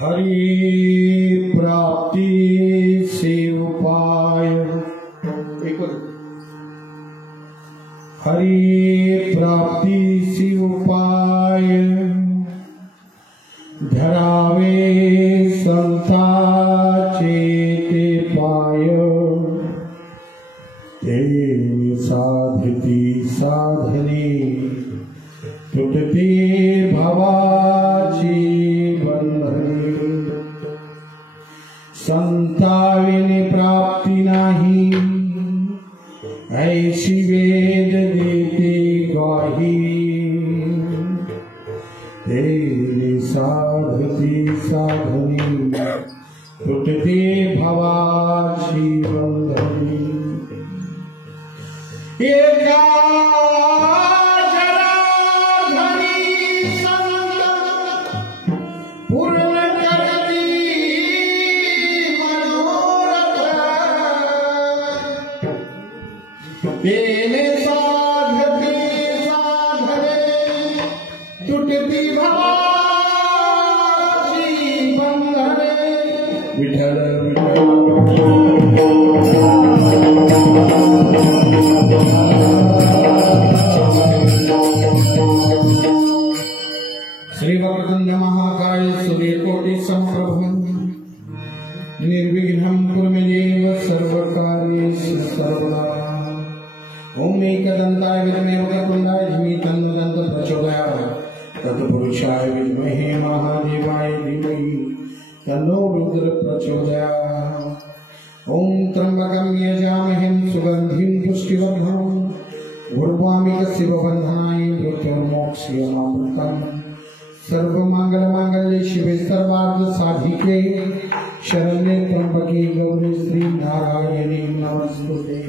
हरि प्राप्ति से उपाय, हरि प्राप्ति से उपाय धरावे संता चेते पाय, ते साधती साधने तुटते भवाची बंधने, संताविनी प्राप्ति नाही ऐसी वेद देते गाही, तेरे साधती साधनी टूटते भवाची बंधनी। तेने साधते साधने तुटती भवाची बंधने। विठ्ठल श्री वक्रतुंड महाकाय सूर्यकोटि समप्रभ निर्विघ्नं कुरु मे देव सर्वकार्येषु सर्वदा। ओम एकदंताय विद्महे वक्रतुंडाय धीमहि तन्नो दन्त प्रचोदयात्, तत्पुरुषाय विद्महे महादेवाय धीमहि तन्नो रुद्र प्रचोदयात्। ओम त्र्यंबकं यजामहे सुगंधिं पुष्टिवर्धनं, उर्वारुकमिव शिवबन्धनाय मृत्युर्मोक्षयमामृतम्। सर्वमंगलमांगल्ये शिवे सर्वार्थ साधिके, शरण्ये त्र्यंबके गौरी श्री नारायणी नमस्तुते।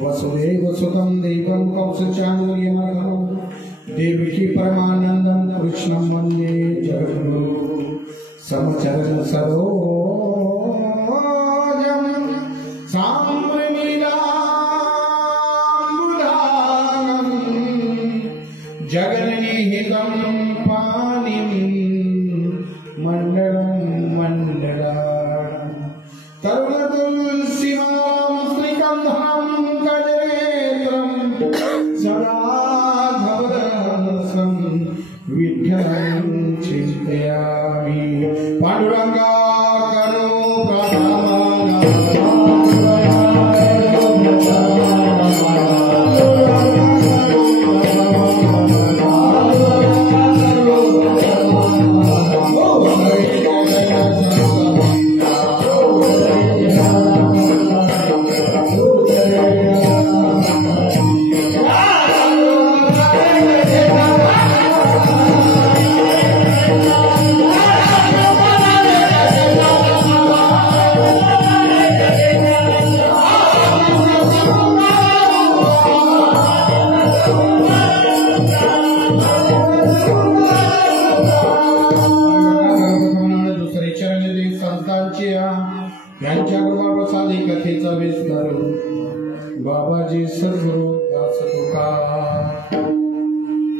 वसुदेव सुतं देवं कौसल्यान्वयमर्हणं, देवकी परमानन्दं कृष्णं वन्दे जगद्गुरुं। समचरण सरोजं साम्रमीलाम्बुधानं, जगन्निहितं पाणिं मण्डलं मण्डलान्। तरुणतुलसीमां श्रीगन्धं सदा भवदहं विठ्ठलं चिन्तयामि। पांडुरंगा करो कथेचा विस्तार बाबाजी सद्गुरु दास तुकार।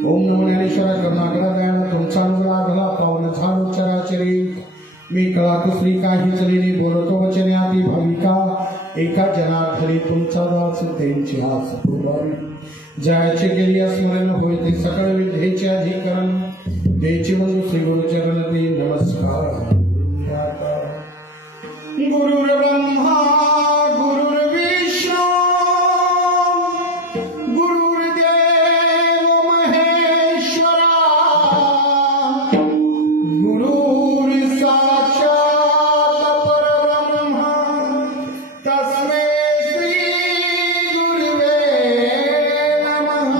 ओम नमो ज्ञानेश्वरा करुणाकरा दयाळा, तुमचा अनुग्रह झाला पावन झालो चराचरी। मी कळाकुसरी काही चलिनी बोलतो वचने आधी भाविका, एका जनार्दनी तुमचा दास त्यांची आस पुरवावी। जायचे गेली स्मरण होय ते सकळ विद्येचे अधिकरण, देचे बंधू श्री गुरुचरण ते नमस्कार। गुरुर्ब्रह्मा गुरुर्विष्णू गुरुर्देव महेश्वरा, गुरुर्साक्षात् परब्रह्म तस्मै श्री गुरुवे नमः।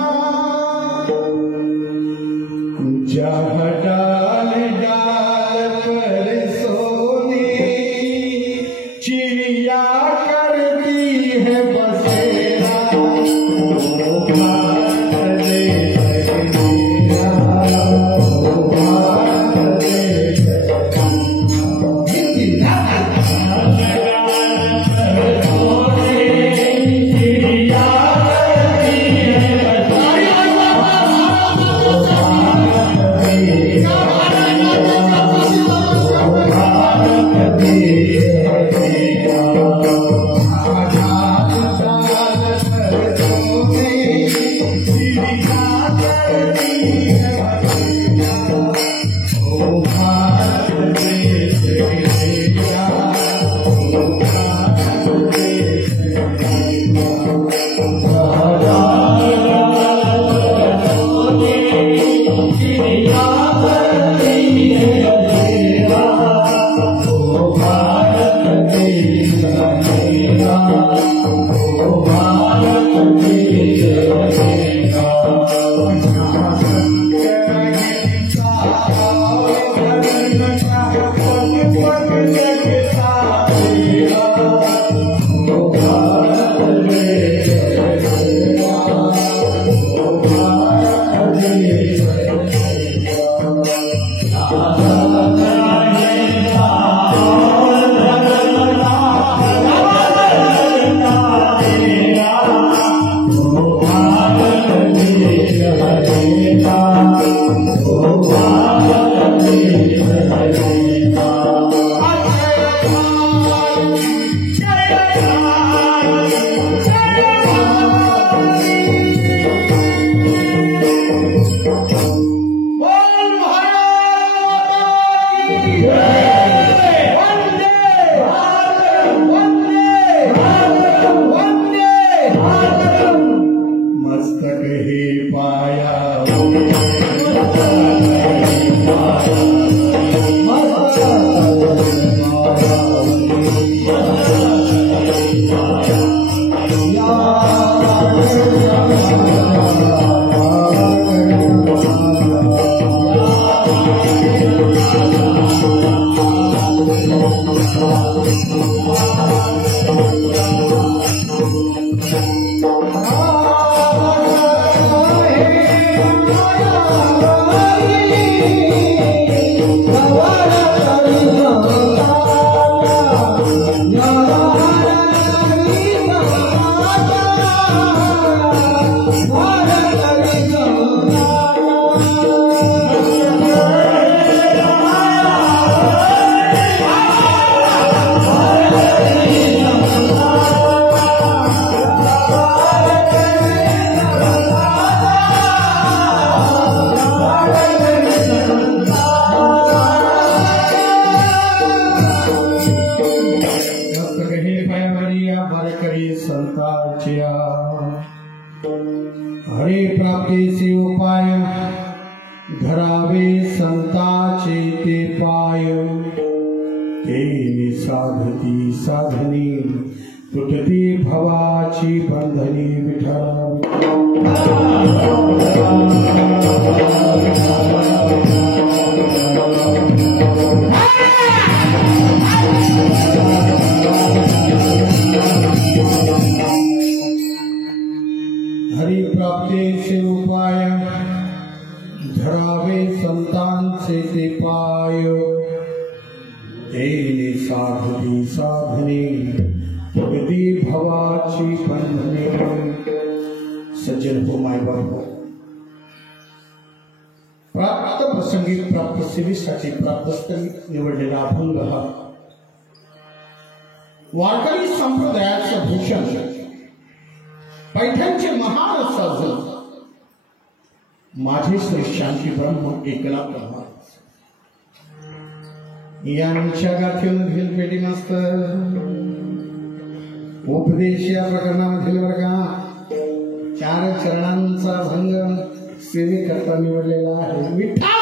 जहाँ डाल डाल पर सोने हरे प्राप्तीचे उपाय धरावे संताचे ते पाय ते साधती साधनी तुटती भवाची बंधनी विठ्ठल हरि प्राप्तीचे उपाय धरावे संतांचे ते पाय तेने साधती साधने तुटती भवाची बंधने सज्जन हो माय बाबा प्राप्त प्रसंगी प्राप्त सेवेसाठी प्राप्त स्थळी निवडलेला अभंग हा वारकरी संप्रदायाचं भूषण पैठणचे महान साधन माझे श्री शांती ब्रह्म एकनाथ महाराज यांच्या गाथीवर घेल पेटी मस्त उपदेश या प्रकरणामधील वर्गा 4 चरणांचा भंग सेवेकरता निवडलेला आहे विठ्ठल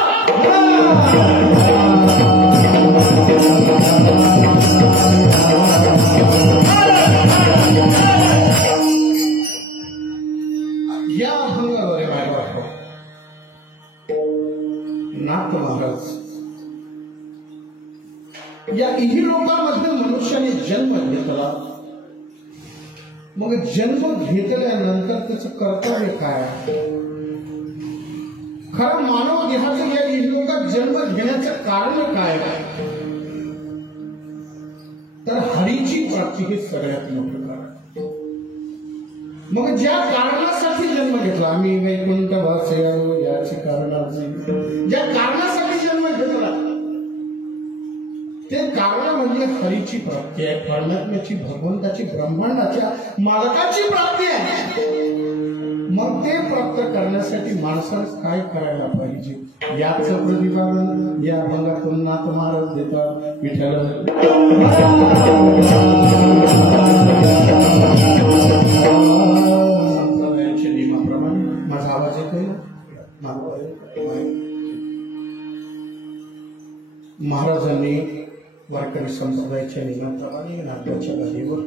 या अभंगाद्वारे बाबा नाथ महाराज या इहलोकामध्ये मनुष्याने जन्म घेतला मग जन्म घेतल्यानंतर त्याचं कर्तव्य काय खरं मानव देहाचं या इहलोकात जन्म घेण्याचं कारण काय तर हरीची प्राप्ती हे सगळ्यात मोठं कारण मग ज्या कारणासाठी जन्म घेतला आम्ही वैकुंठ वासी आलो याचे कारण ज्या कारणासाठी जन्म घेतला ते कारण म्हणजे हरीची प्राप्ती आहे परमात्म्याची भगवंताची ब्रह्मांडाच्या मालकाची प्राप्ती आहे मग ते प्राप्त करण्यासाठी माणसाने काय करायला पाहिजे याचं प्रतिपादन या अभंगातून नाथ महाराज देतात विठ्ठल संप्रदायाच्या नियमाप्रमाणे माझा आवाज येतोय महाराजांनी वारकरी संप्रदायाच्या नियमाप्रमाणे नाथाच्या गादीवर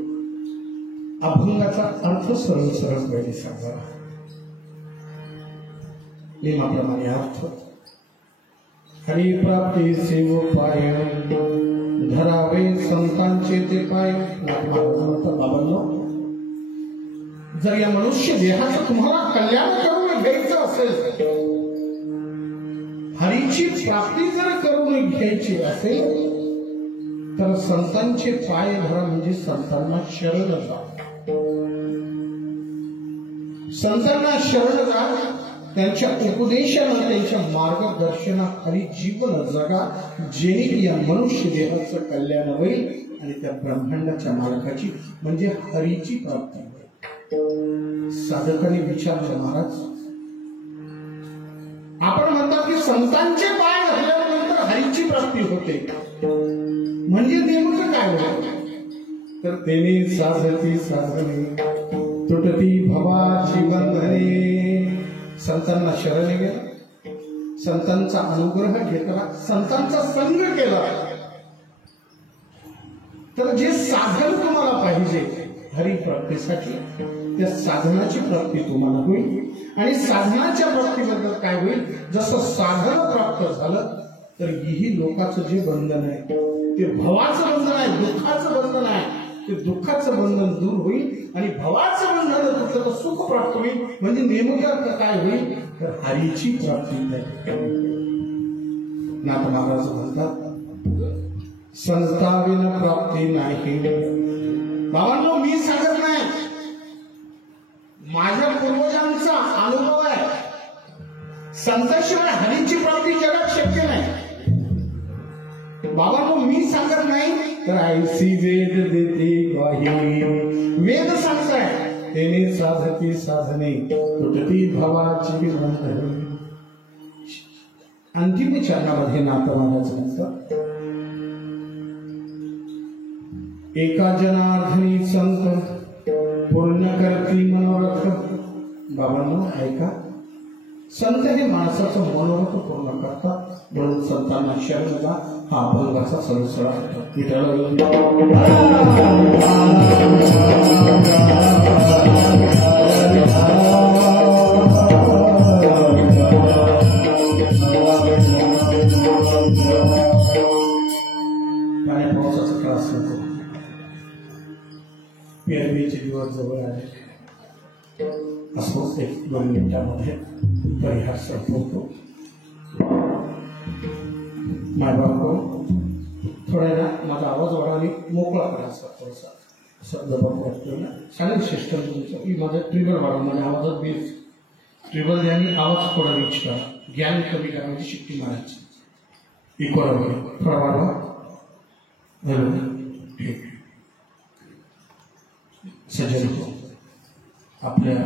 अभंगाचा अर्थ सरळ सरळ पहिले सांगा नियमाप्रमाणे अर्थ हरी प्राप्तीचे उपाय धरावे संतांचे ते पाय. बाबांनो, जर या मनुष्य देहाचं तुम्हाला कल्याण करून घ्यायचं असेल, हरीची प्राप्ती जर करून घ्यायची असेल, तर संतांचे पाय धरा, म्हणजे संतांना शरण जा. संतांना शरण जा, त्यांच्या उपदेशानं, त्यांच्या मार्गदर्शनाखाली जीवन जगा, जेणे या मनुष्य देहाचं कल्याण होईल आणि त्या ब्रह्मांडाच्या मालकाची म्हणजे हरीची प्राप्ती होईल. साधकांनी विचारलं, महाराज आपण म्हणतात की संतांचे पाय धरल्यानंतर हरीची प्राप्ती होते, म्हणजे नेमकं काय होतं? तर तेने साधती साधने तुटती भवाची बंधने. संतांना शरण गेला, संतांचा अनुग्रह घेतला, संतांचा संग केला, तर जे साधन तुम्हाला पाहिजे हरिप्राप्तीसाठी, त्या साधनाची प्राप्ती तुम्हाला होईल. आणि साधनाच्या प्राप्तीबद्दल काय होईल? जसं साधन प्राप्त झालं तर ही लोकांचं जे बंधन आहे ते भवाचं बंधन आहे, दुःखाचं बंधन आहे, ते दुःखाचं बंधन दूर होईल आणि भवाचं बंधन तुटलं तर सुख प्राप्त होईल. म्हणजे नेमकं काय होईल? तर हरीची प्राप्ती होईल. नाथ महाराज म्हणतात, संताविना प्राप्ती नाही. बाबांनो, मी सांगत नाही, माझ्या पूर्वजांचा अनुभव आहे. संताशिवाय हरीची प्राप्ती जगात शक्य नाही. बाबांनो, मी सांगत नाही, तर ऐसी वेद देते ग्वाही. वेद सांगताय, तेने साधती साधने तुटती भवाची बंधने. अंतिम चरणामध्ये नाथ महाराज म्हणतात, एका जनार्दनी संत पूर्ण करती मनोरथ. बाबांनो ऐका, संत हे माणसाचं मनोरथ पूर्ण करतात, म्हणून संतांना शरण जा. हा अभंगाचा सरसळा पावसाचा त्रास नको. पेरणीचे दिवस जवळ आले, असोच 1-2 मिनिटांमध्ये परिहार संपवतो. मायबाप थोड्या माझा आवाज वाढवणे मोकळा करायचा, थोडासा शब्द वाटतो ना. चालेल सिस्टम तुमचं की माझा ट्रिबल वाढवा, माझ्या आवाजात बेस ट्रिबल द्याने आवाज थोडा रीच करा, ज्ञान कमी करायची शिट्टी मारायची. इक्वल वगैरे थोडा वाढवा. ठीक. सज्जन हो, आपल्या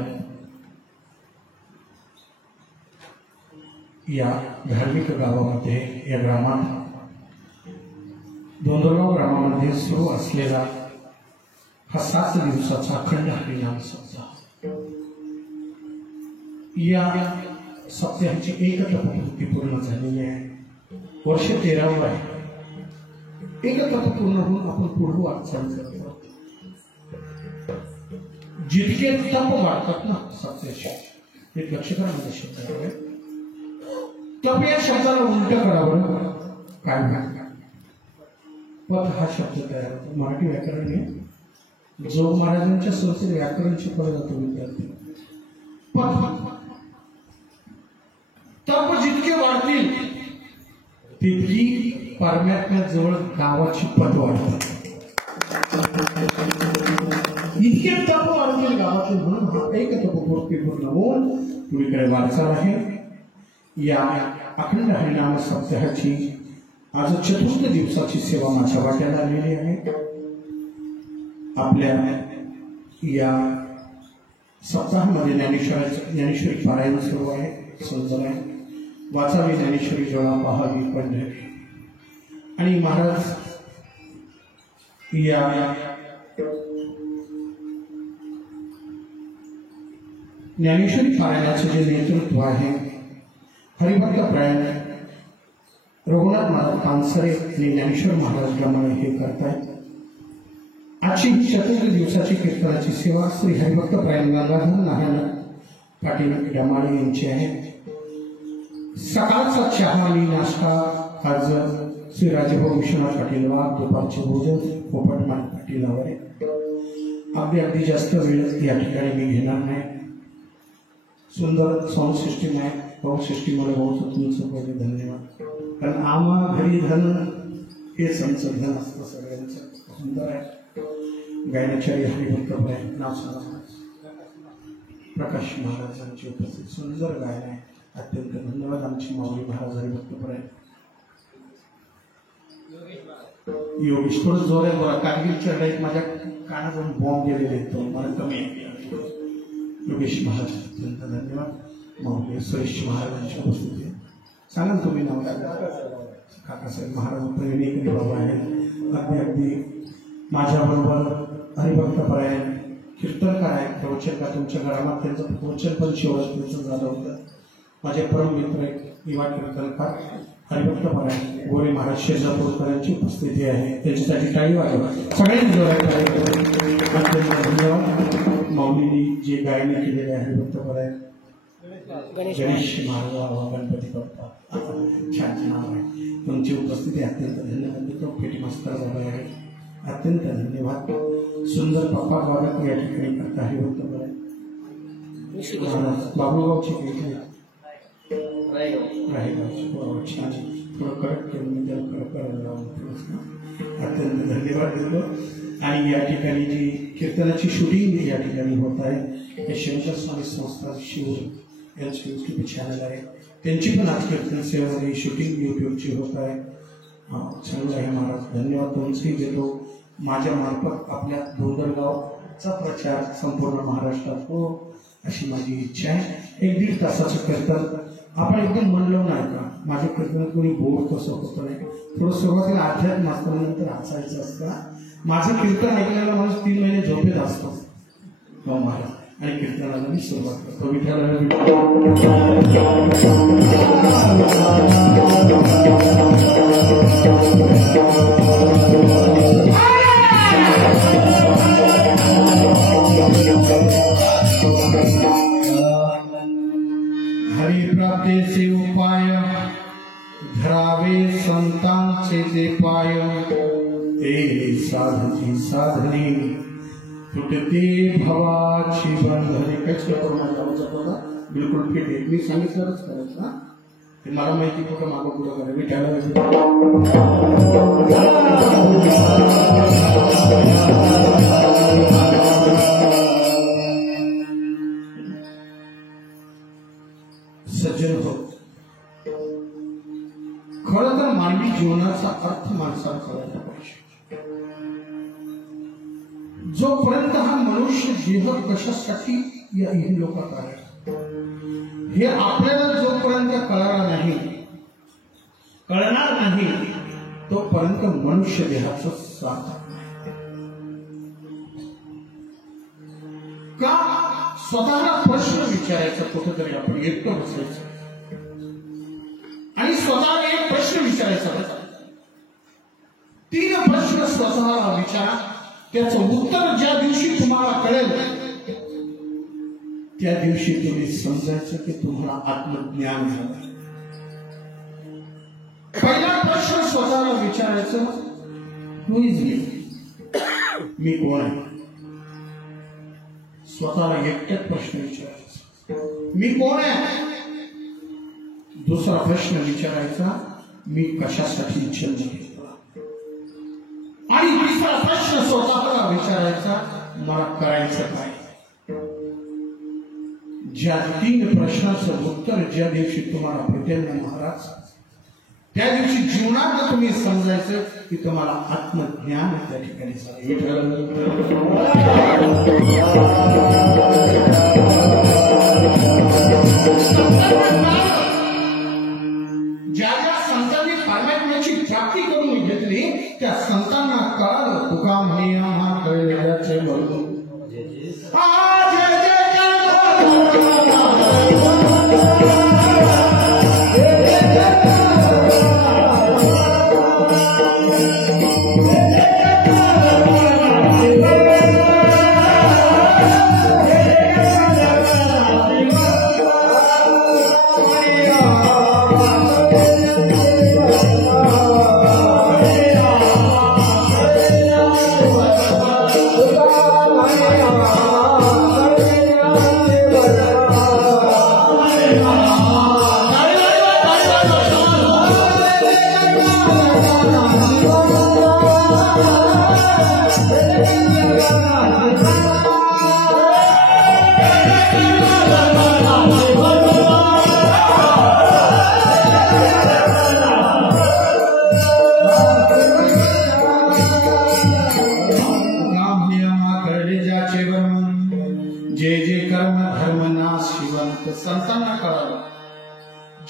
या धार्मिक गावामध्ये, या ग्रामात, दोंदरगाव ग्रामामध्ये सुरू असलेला हा 7 दिवसाचा अखंड हरिनाम सप्ताह, या सप्ताहाची एकतपूर्ती पूर्ण झालेली आहे. वर्ष 13वे आहे. एकतप पूर्ण होऊन आपण पुढे वाटचाल करतो. जितके तप वाढतात ना सत्याशी, हे लक्ष करा. माझ्या शब्दाकडे तप या शब्दाला उलट करावं. काय पद हा शब्द तयार होतो. मराठी व्याकरण हे जोग महाराजांच्या संस्थेत व्याकरण शिकवलं जातो विद्यार्थी. पद तप जितके वाढतील तितकी परमात्म्या जवळ गावाची पद वाढतात. इतके तप वाढतील गावाचे, म्हणून हा एक तपपूर्ती पूर्ण होऊन पुढीकडे वाटचाल आहे. या अखंड हरिनाम सप्ताहाची आज 4th दिवसाची सेवा माझ्या वाट्याला आलेली आहे. आपल्या या सप्ताहामध्ये ज्ञानेश्वरी पारायण सुरू आहे. समजलं आहे, वाचावी ज्ञानेश्वरी जवळ पाहावी पंढरी. आणि महाराज या ज्ञानेश्वरी पारायणाचे जे नेतृत्व आहे हरिभक्त प्रायण रघुनाथ महाराज पानसरे आणि ज्ञानेश्वर महाराज रमणे हे करतायत. आजची ही 4 दिवसाची कीर्तनाची सेवा श्री हरिभक्त प्रायण गंगाधर नारायण पाटील डमाळे यांची आहे. सकाळचा चहा आणि नाश्ता आज श्री राजेभाऊ विश्वनाथ पाटील वाघ, दुपारचे भोजन पोपटमान पाटील आवरे. अगदी जास्त वेळ या ठिकाणी मी घेणार नाही. सुंदर साऊंड सिस्टीम आहे. साऊंड सिस्टीममध्ये बहुत तुमचं पहिले धन्यवाद. कारण आम्हा घरी धन हे संचं धन असतं सगळ्यांचं. सुंदर आहे. गायनाचार्य हरिभक्त नाव सांगा. प्रकाश महाराजांची उपस्थित सुंदर गायन आहे. अत्यंत धन्यवाद. आमची माऊली महाराज हरिभक्त आहे. योगेश थोडं जोरात बोला. कारगिलच्या लढाईत माझ्या कानातून बॉम्ब गेलेले आहेत. मला कमी आहे. योगेश महाराज अत्यंत धन्यवाद. माऊली सुरेश महाराजांची उपस्थिती. सांगा तुम्ही नाव. काकासाहेब महाराज प्रेरणेकरी बाबा आहेत. अगदी माझ्याबरोबर हरिभक्तपरायण कीर्तनकार आहेत. प्रवचनकार तुमच्या घरात त्यांचं प्रवचन पण शेवट त्यांचं झालं होतं. माझे परम मित्र युवा कीर्तनकार हरिभक्तपरायण गोरे महाराज शेजापूरकरांची उपस्थिती आहे. त्याच्यासाठी टाळी वाजवा सगळ्यांनी जोरात. धन्यवाद. माऊलींनी जे गायन केलेले आहे हरिभक्तपरायण गणेश महाराज गणपती बाप्पा छान नाव आहे. तुमची उपस्थिती अत्यंत धन्यवाद देतो. पेटी मास्तर बाबा आहे. अत्यंत धन्यवाद. सुंदर पप्पा गावात या ठिकाणी करता हरिभक्तपरायण बाबूगावची पेटी रायगावची छान थोडं कडक केलं त्याला अत्यंत धन्यवाद देतो. आणि या ठिकाणी जी कीर्तनाची शूटिंग या ठिकाणी होत आहे हे शंकर स्वामी संस्था शिवर यांचं यूट्यूब चॅनल आहे. त्यांची पण आज कीर्तन सेवेमध्ये शूटिंग यूट्यूबची होत आहे. चांगलं आहे महाराज. धन्यवाद तुमचंही देतो. माझ्या मार्फत आपल्या धोंडरगावचा प्रचार संपूर्ण महाराष्ट्रात हो अशी माझी इच्छा आहे. 1-1.5 तासाचं कीर्तन आपण एकदम मन लावून ऐका. माझ्या कीर्तनात कोणी बोर कसं होतं नाही. थोडं सुरुवातीला अध्यात्म असतं नंतर हसायचं असतं. माझं कीर्तन ऐकल्याला माणूस 3 महिने झोपेत असतो हो महाराज. आणि कीर्तनाला मी सुरुवात करतो. हरिप्राप्तीचे उपाय धरावे संतांचे ते पाय. ते साधती साधने तुटते भवाची बंधने. काहीच करू नका. बिलकुल फिट आहे. मी सांगितलंच करायचं. ते मला माहिती कुठं मागं पुढं करायचं. मी त्याला सज्जन होत. खरं तर मानवी जीवनाचा अर्थ माणसाला कळायला पाहिजे. जोपर्यंत हा मनुष्य देह कशासाठी या लोकात आहे हे आपल्याला जोपर्यंत कळणार नाही तोपर्यंत मनुष्य देहाचं साथ का. स्वतःला प्रश्न विचारायचा. कुठेतरी आपण एकटं बसायचं आणि स्वतःला एक प्रश्न विचारायचा. 3 प्रश्न स्वतःला विचारा. त्याचं उत्तर ज्या दिवशी तुम्हाला कळेल त्या दिवशी तुम्ही समजायचं की तुम्हाला आत्मज्ञान झालं. पहिला प्रश्न स्वतःला विचारायचं हू इज मी कोण आहे. स्वतःला एकट्यात प्रश्न विचारायचा मी कोण आहे. दुसरा प्रश्न विचारायचा मी कशासाठी जन्म घेतला. आणि तिसरा प्रश्न स्वतःला विचारायचा मला करायचं काय. ज्या 3 प्रश्नाचं उत्तर ज्या दिवशी तुम्हाला भेटेल ना महाराज त्या दिवशी जीवनात तुम्ही समजायचं की तुम्हाला आत्मज्ञान त्या ठिकाणी झालं. ज्या ज्या संतांनी परमात्म्याची प्राप्ती करून घेतली त्या संतांना कळालं. तुका म्हणे आम्हा कळलेल्याचे म्हणून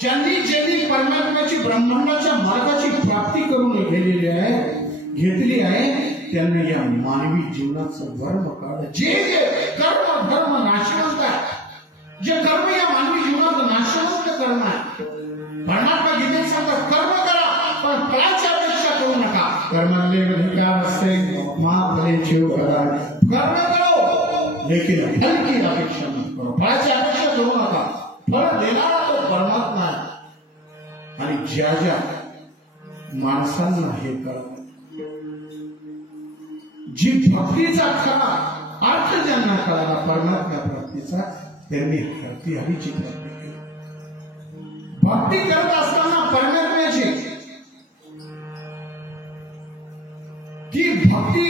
ज्यांनी ज्यांनी परमात्म्याची ब्रह्मांडाच्या मार्गाची प्राप्ती करून घेतली आहे त्यांना या मानवी जीवनाचं धर्म काढ जे कर्म धर्म नाशवंत आहे जे कर्म या मानवी जीवनात नाशवंत कर्म आहे परमात्मा गीतेत सांगतात कर्म करा पण फळाची अपेक्षा करू नका कर्मांचे अधिकार असते महाफले जीव करा कर्म करो लेकिन फल की अपेक्षा मत करो फळाची अपेक्षा करू नका फळ देणारा तो परमात्मा आहे आणि ज्या ज्या माणसांना हे कळलं जी भक्तीचा खरा अर्थ ज्यांना कळाला परमात्मा प्राप्तीचा त्यांनी हरती हरीची प्राप्ती केली भक्ती करत असताना परमात्म्याची ती भक्ती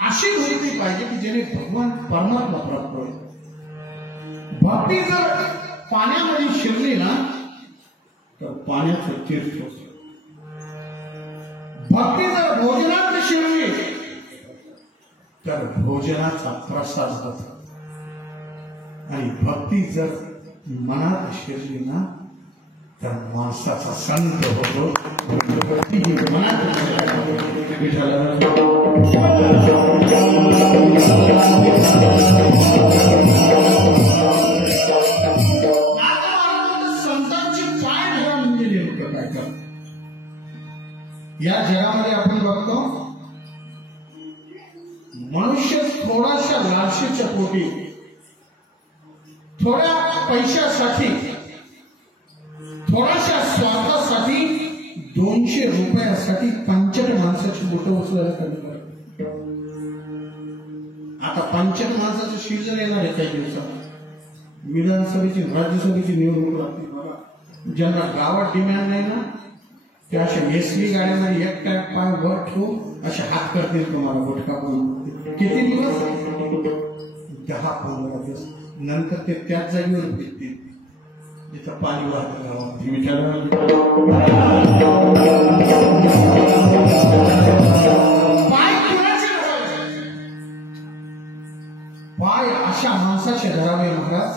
अशी होती पाहिजे की जेणे भगवान परमात्मा प्राप्त होईल भक्ती जर पाण्यामध्ये शिरली ना तर पाण्याचं तीर्थ होतं भक्ती जर भोजनात शिरली तर भोजनाचा प्रसाद होता आणि भक्ती जर मनात शिरली ना तर माणसाचा संत होतो भक्ती ही मनात संतांची पाय धरा म्हणजे नेमकं काय कर या जगामध्ये आपण बघतो मनुष्य थोड्याशा लालसेच्या पोटी थोड्या पैशासाठी थोड्याशा स्वार्थासाठी 200 रुपयासाठी 65 माणसाची बोट उचलायला कमी करतो आता 65 माणसाचं सीजन येणार आहे काही दिवसात विधानसभेची राज्यसभेची निवडणूक लागते बघा ज्यांना गावात डिमांड नाही ना त्या अशा एसली गाड्यांमध्ये एक टाईप पाय वर ठेवून असे हात करतील तुम्हाला गुटखा करून किती दिवस 10-15 दिवस नंतर ते त्याच जागेवर भेटतील जिथं पाणी वाहत गावात पाय कुणाचे पाय अशा माणसाचे धरावे महाराज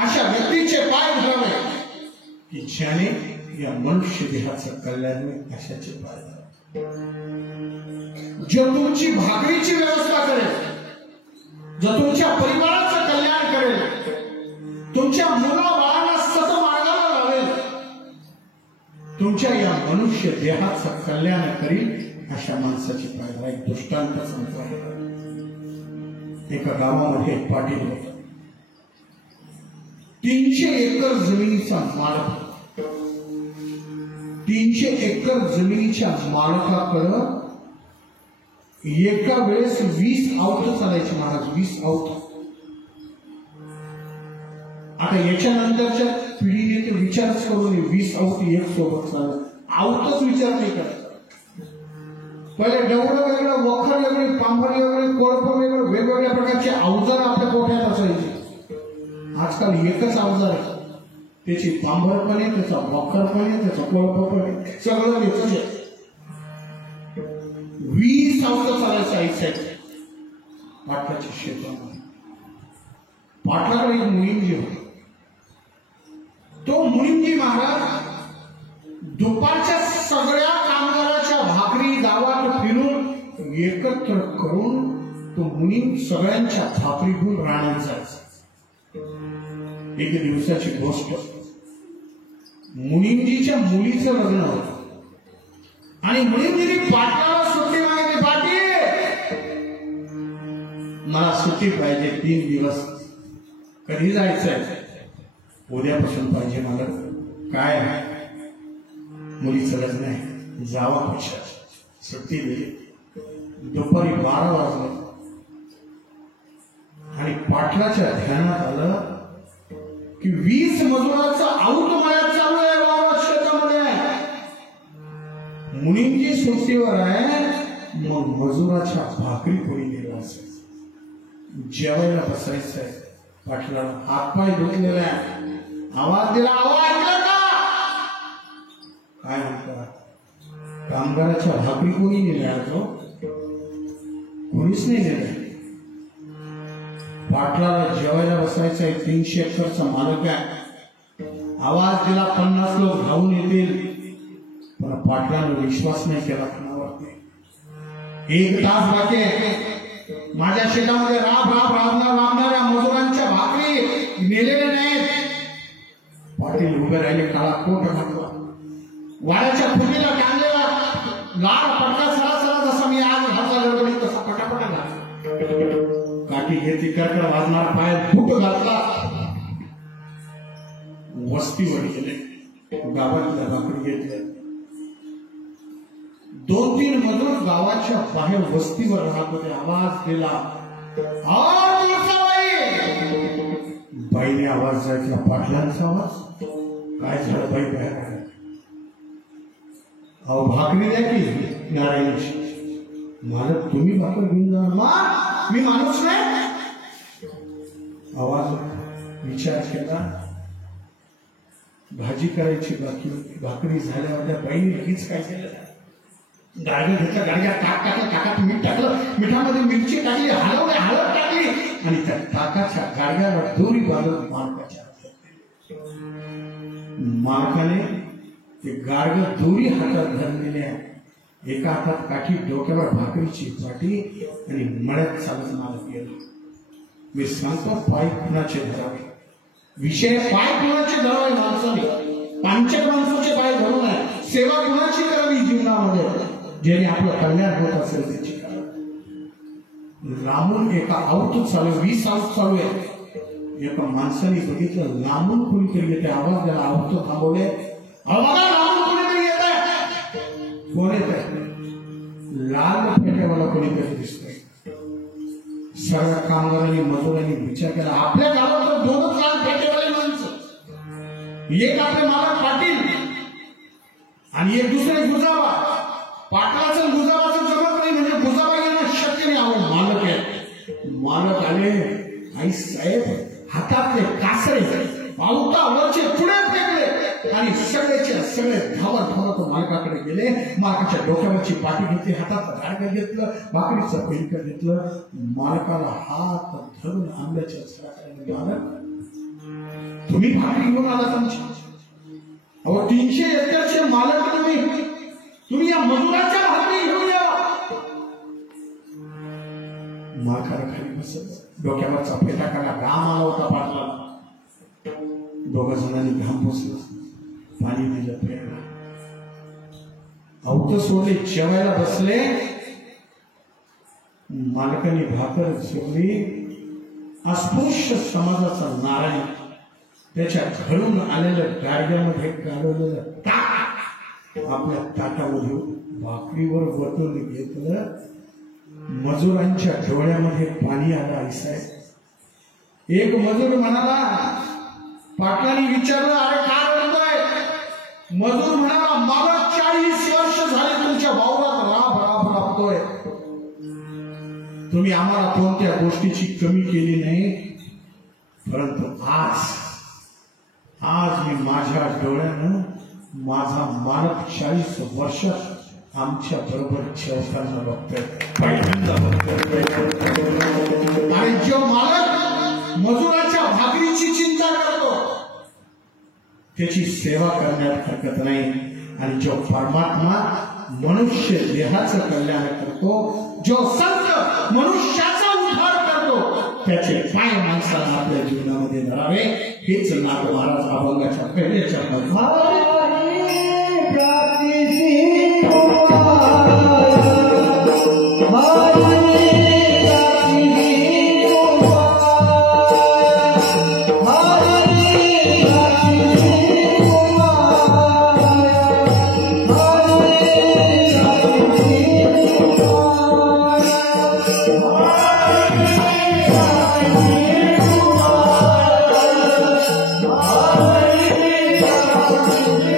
अशा व्यक्तीचे पाय धरावे की ज्याने या मनुष्य देहाचं कल्याण अशाचे पाय जो तुमची भाकरीची व्यवस्था करेल जो तुमच्या परिवाराचं कल्याण करेल तुमच्या मुलाबाळांना सतमार्गाला लावेल तुमच्या या मनुष्य देहाचं कल्याण करील अशा माणसाची पायरा एक दृष्टांत सांगतो एका गावामध्ये एक पाटील होता 300 एकर जमिनीचा मालक 300 एकर जमिनीच्या मालकाकडं एका वेळेस 20 आवत चालायचे महाराज 20 आवत आता याच्यानंतरच्या पिढीने ते विचारच करून 20 आवत एक सोबत चालत आवतच विचार नाही करत पहिले डवरं वेगळं वखर वेगळे पांभरी वगैरे कोळप वेगळं वेगवेगळ्या प्रकारचे अवजार आपल्या पोट्यात असायचे आजकाल एकच अवजार आहे त्याची पांभर पण आहे त्याचा वखर पण आहे त्याचा कोळप पण आहे सगळं एकच आहे 20 आवत चालायचं आईसाहेब पाटलाच्या शेतामध्ये पाटलाकडे एक मुनिमजी होता तो मुनिमजी महाराज दुपारच्या सगळ्या कामगाराच्या भाकरी गावात फिरून एकत्र करून तो मुनीम सगळ्यांच्या भाकरी घेऊन राहण्यात जायचा एक दिवसाची गोष्ट मुनिमजीच्या मुलीचं लग्न होतं आणि मुनिमजीने पाटलाला सुट्टी मागितली पाटील मला सुट्टी पाहिजे 3 दिवस कधी जायचंय उद्यापासून पाहिजे मला काय मुलीचं लग्न आहे जावा पक्षा सुट्टी दिली दुपारी 12 वाजले आणि पाटलाच्या ध्यानात आलं की 20 मजुराचा आऊत मळ्यात चालू आहे गावात शेतामध्ये मुनींची सुट्टीवर आहे मग मजुराच्या भाकरी पोळी गेला असेल जेवायला बसायचंय पाटलाला हातपाय धुतलेला आहे आवाज दिला आवाज ऐकला का काय म्हणता कामगाराच्या भाकरी कोणी नेल्या तो कोणीच नाही नेल्या पाटलाला जेवायला बसायचं आहे 300 एकरचा मालक आहे आवाज दिला 50 लोक धावून येतील, पण पाटलांना विश्वास नाही केला कोणावरती। 1 तास बाकी आहे, माझ्या शेतामध्ये राबणाऱ्या मजुरांच्या भाकरी नेलेल्या नाहीत। पाटील उभे राहिले, काळा कोट घातला, वाड्याच्या फुटीला टांगलेला लाल पटका सरा जसा मी आज घातला गडबडीत तसा पटापट घातला। काठी घेतली, कडकड वाजणार पाय फुट घातला, वस्तीवर गेले, गावातल्या भाकरी घेतल्या। 2-3 मजूर गावाच्या बाहेर वस्तीवर राहत होते। आवाज दिला, बाईने आवाज ऐकला, पाटलांचा आवाज, काय झालं बाई बाहेर आल्या? अहो भाकरी द्या की नारायणची। मालक तुम्ही भाकर घेऊन जा, मी माणूस नाही। आवाज विचार केला, भाजी करायची बाकी, भाकरी झाल्या होत्या। बाईने लगेच काय केलं, गाडगे घेतलं, गाडग्या ताक टाकलं, ताकात मीठ टाकलं, मिठामध्ये मिरची टाकली, हलवले, हळद टाकली आणि त्या ताकाच्या गाडग्याला दोरी बांधून मालकाच्या मालकाने ते गाडग दोरी हातात धरलेल्या, एका हातात काठी, डोक्यावर भाकरीची पाटी आणि मळ्यात चालत मालक गेला। मी सांगतो, पाय कुणाचे धरावे, विषय पाय कुणाचे धरावे माणसाने, पांचट माणसाचे पाय धरू नये। सेवा कुणाची करावी जीवनामध्ये, ज्याने आपलं कल्याण होत असेल त्याची करावी। लांबून एका आवतून चालू, 20 आवत चालू आहे, एका माणसाने बघितलं, लांबून कोणीतरी येते, आवाज द्यायला, आवत थांबवले, लांबून कोणीतरी येत आहे। कोण येत आहे? लाल फेट्यावाला कोणीतरी दिसतोय। सर्व कामगारांनी मजुरांनी विचार केला, आपल्या गावात 2च लाल फेट्यावाले माणसं, एक आपले मालक पाटील आणि एक दुसरे गुजाबा। पाटलाचं गुजाबाचं जमत नाही, म्हणजे गुजाबा येणं शक्य नाही। अहो मालक आहे, मालक आले, आई साहेब हातातले कासरे पावतावरचे पुढे फेकले आणि सगळे धावत मालकाकडे गेले। मालकाच्या डोक्यावरची पाठी घेतली, हातात गाडगं घेतलं, भाकरीचं पेंकर घेतलं, मालकाला हात धरून आंब्याच्या झाडाखाली, मालक तुम्ही भाकरी घेऊन आलात आमची? अहो 300 एकरचे मालक तुम्ही या मजुराच्या भाकरी घेऊन या। मालकाला खाली बसलं, डोक्यावरचा फेटा काढला, घाम आला होता पाटलाला, 2 जणांनी घाम पुसला, पाणी दिलं, फेरला, अवत सोडले, जेवायला बसले। मालकाने भाकर जेवली, अस्पृश्य समाजाचा नारायण त्याच्या घरून आलेलं गाडग्यामध्ये काढवलेलं ताक आपल्या ताटामध्ये भाकरीवर वटून घेतलं। मजुरांच्या डोळ्यामध्ये पाणी आलं। साहेब, एक मजूर म्हणाला, पाटलांनी विचारलं, अरे काय म्हणतोय? मजूर म्हणाला, मला 40 वर्ष झाले तुमच्या वावरात राबतोय, तुम्ही आम्हाला कोणत्या गोष्टीची कमी केली नाही, परंतु आज मी माझ्या डोळ्यानं माझा मालक 40 वर्ष आमच्या बरोबर जेवताना बघतोय, पहिल्यांदा बघतोय। आणि जो मालक मजुराच्या भाकरीची चिंता करतो त्याची सेवा करण्यात हरकत नाही, आणि जो परमात्मा मनुष्य देहाचं कल्याण करतो, जो संत मनुष्याचा उद्धार करतो, त्याचे पाय माणसाला आपल्या जीवनामध्ये धरावे। हेच नाथ महाराज अभंगाच्या पहिल्या चरणात Hare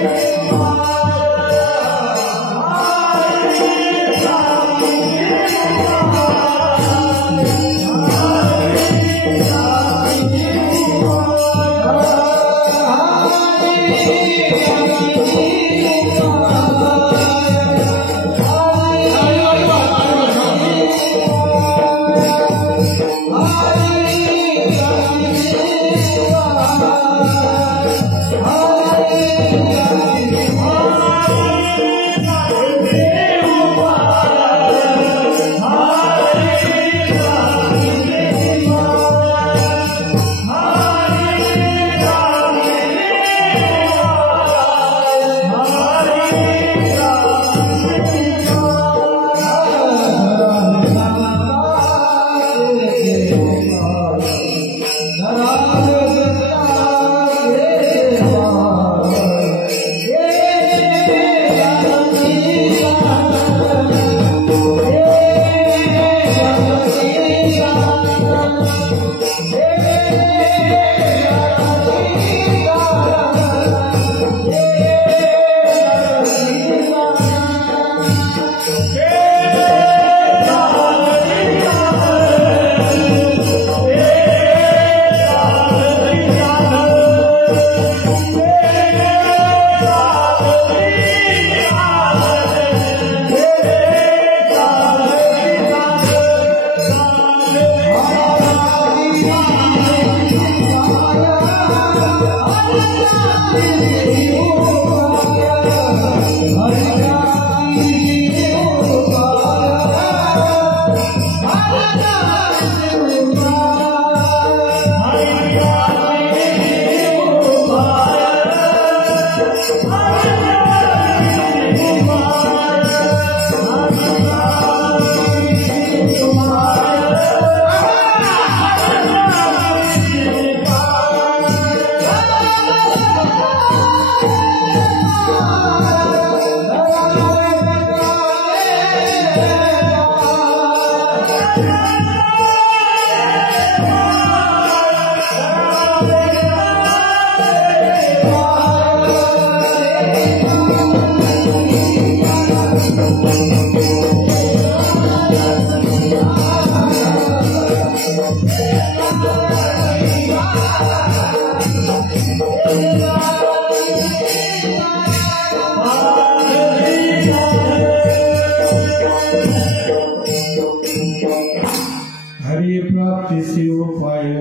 हरि प्राप्तीसी उपाय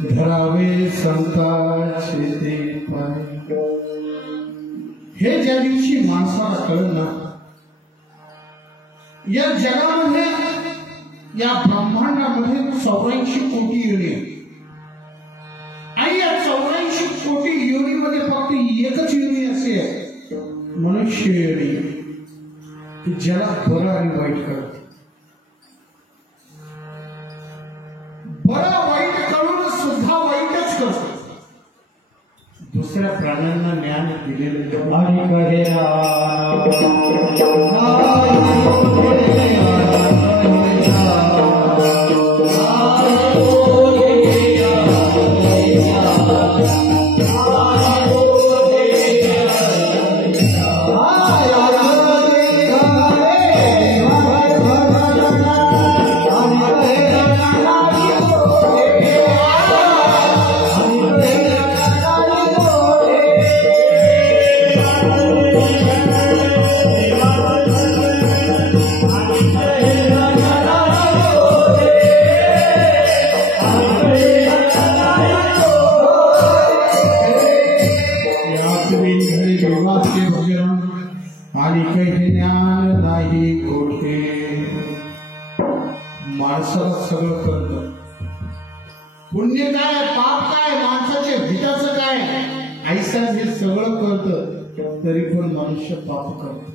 धरावे संतांचे ते पाय. हे ज्या दिवशी माणसाला कळलं ना, या जगामध्ये, या ब्रह्मांडामध्ये 84 कोटी योनी आणि या 84 कोटी योनीमध्ये फक्त एकच योनी असे आहे, मनुष्य योनी, ज्याला बरं आणि वाईट कळत. बरं वाईट कळून सुद्धा वाईटच करतो. दुसऱ्या प्राण्यांना ज्ञान दिलेलं आणि आणि काही ज्ञान नाही कोठे. माणसाला सगळं कळतं, पुण्य काय पाप काय माणसाच्या हिताचं काय ऐसा हे सगळं कळतं, तरी पण मनुष्य पाप करतो.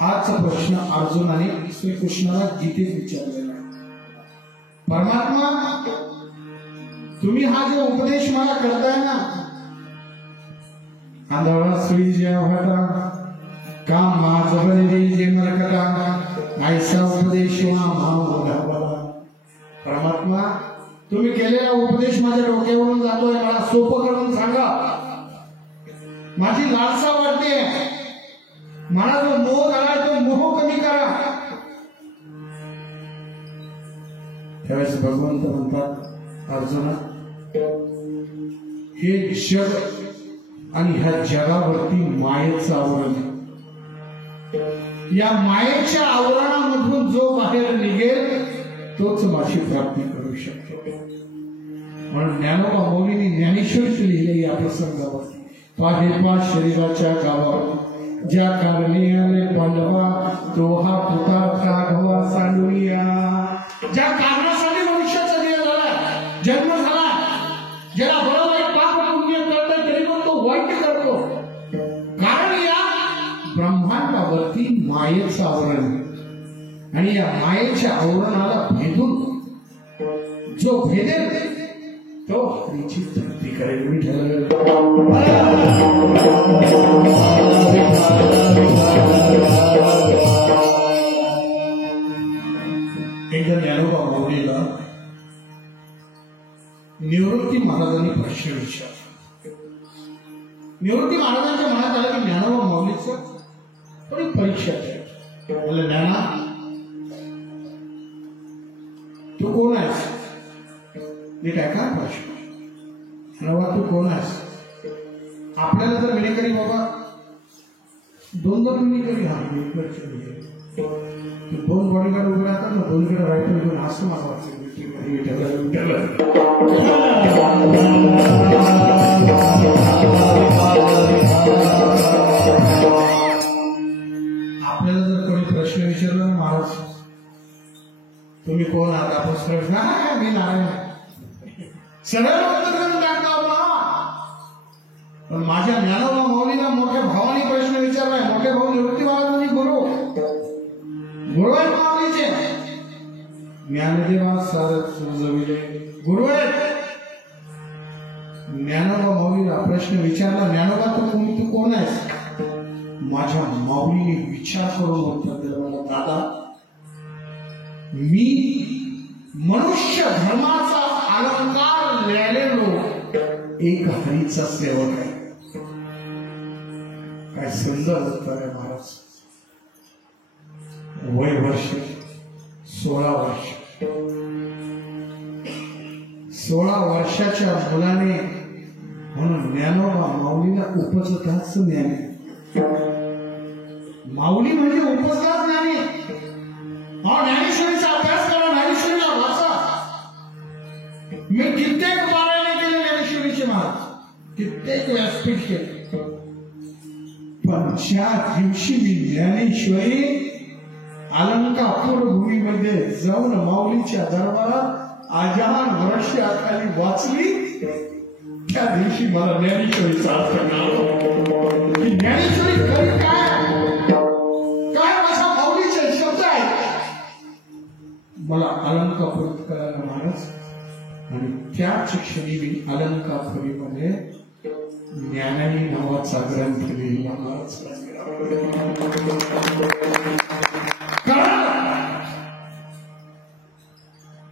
हाच प्रश्न अर्जुनाने श्रीकृष्णाला गीतेत विचारलेला आहे. परमात्मा, तुम्ही हा जो उपदेश मला करताय ना, आंधळा सुई जेव्हा का माझे जे मरकटा ऐसा उपदेश परमात्मा, तुम्ही केलेला उपदेश माझ्या डोक्यावरून जातोय, मला सोपं करून सांगा. माझी लालसा वाटते, मला जो मोह झाला तो मोह कमी करा. त्यावेळेस भगवंत म्हणतात, अर्जुना, हे जग आणि ह्या जगावरती मायेचं आवरण, या मायेच्या आवरणामधून जो बाहेर निघेल तोच माझी प्राप्ती करू शकतो. म्हणून ज्ञानोबा माऊलींनी ज्ञानेश्वरीत लिहिले या प्रसंगावर, पाहे शरीराच्या गावावर ज्या कारणे आले पांडवा, तो हा पुता राघवा सांडुनिया. ज्या कारणासाठी मनुष्याचा देह झाला, जन्म झाला, ज्याला बरं वाईट पाप पुण्य करता तरी पण तो वाईट करतो, कारण या ब्रह्मांडावरती मायेचं आवरण आहे. आणि या मायेच्या आवरणाला भेदून जो भेदेल तो हरीची भक्ती करेल. विठ्ठल एकदा ज्ञानोबा माऊलीला निवृत्ती महाराजांनी प्रश्न विचारला. निवृत्ती महाराजांच्या मनात आलं की ज्ञानोबा माऊलीचं थोडी परीक्षा द्यायची. म्हणलं, ज्ञाना, तू कोण आहेस? मी काय का प्रश्न नवा, तू कोण आहेस? आपल्याला जर विनेकरी बाबा 2 विनेकरी, हा दोन बॉडीगार्ड उभे राहतात ना, दोन्हीकडे रायफल घेऊन, असं मला वाटतं. आपल्याला जर कोणी प्रश्न विचारला ना, महाराज तुम्ही कोण आहात? आपण सरळ नाही, मी नारायण, सरळ उत्तर देऊन टाकतो आपण. पण माझ्या ज्ञानोबा माऊलीला मोठ्या भावाने प्रश्न विचारलाय. मोठे भाऊ निवृत्ती महाराजांनी गुरु आहेत माऊलीचे, ज्ञानदेवा सारथ सुजविले गुरु आहेत. ज्ञानोबा माऊलीला प्रश्न विचारला, ज्ञानोबा तू कोण आहेस? माझ्या माऊलीने विचार करून उत्तर दिलं, मला दादा, मी मनुष्य धर्माचा अलंकार लिहिलेलो एक हरीचा सेवक आहे. काय सुंदर उत्तर आहे महाराज. वय वर्ष 16 वर्ष. 16 वर्षाच्या मुलाने, म्हणून ज्ञानोबा माऊलीला उपजताच ज्ञान. माऊली माऊली म्हणजे उपजला ज्ञानी. ज्ञानेश्वरीचा अभ्यास करा, ज्ञानेश्वरीला वाचा. मी कित्येक पारायण केले ज्ञानेश्वरीचे महाराज, कित्येक व्यासपीठ केले. पण ज्या दिवशी मी ज्ञानेश्वरी अलंकापूर भूमीमध्ये जाऊन माऊलीच्या दरबारात आजान वर्षाखाली वाचली, त्या दिवशी मला ज्ञानेश्वरीचा अर्थ कळला. ज्ञानेश्वरी खरी काय काय माझ्या माऊलीचे शब्द आहेत. मला अलंकापुरीत करायला महाराज, आणि त्याच क्षणी मी अलंकापुरीमध्ये ज्ञानानी नावाचा ग्रंथ लिहिला महाराज.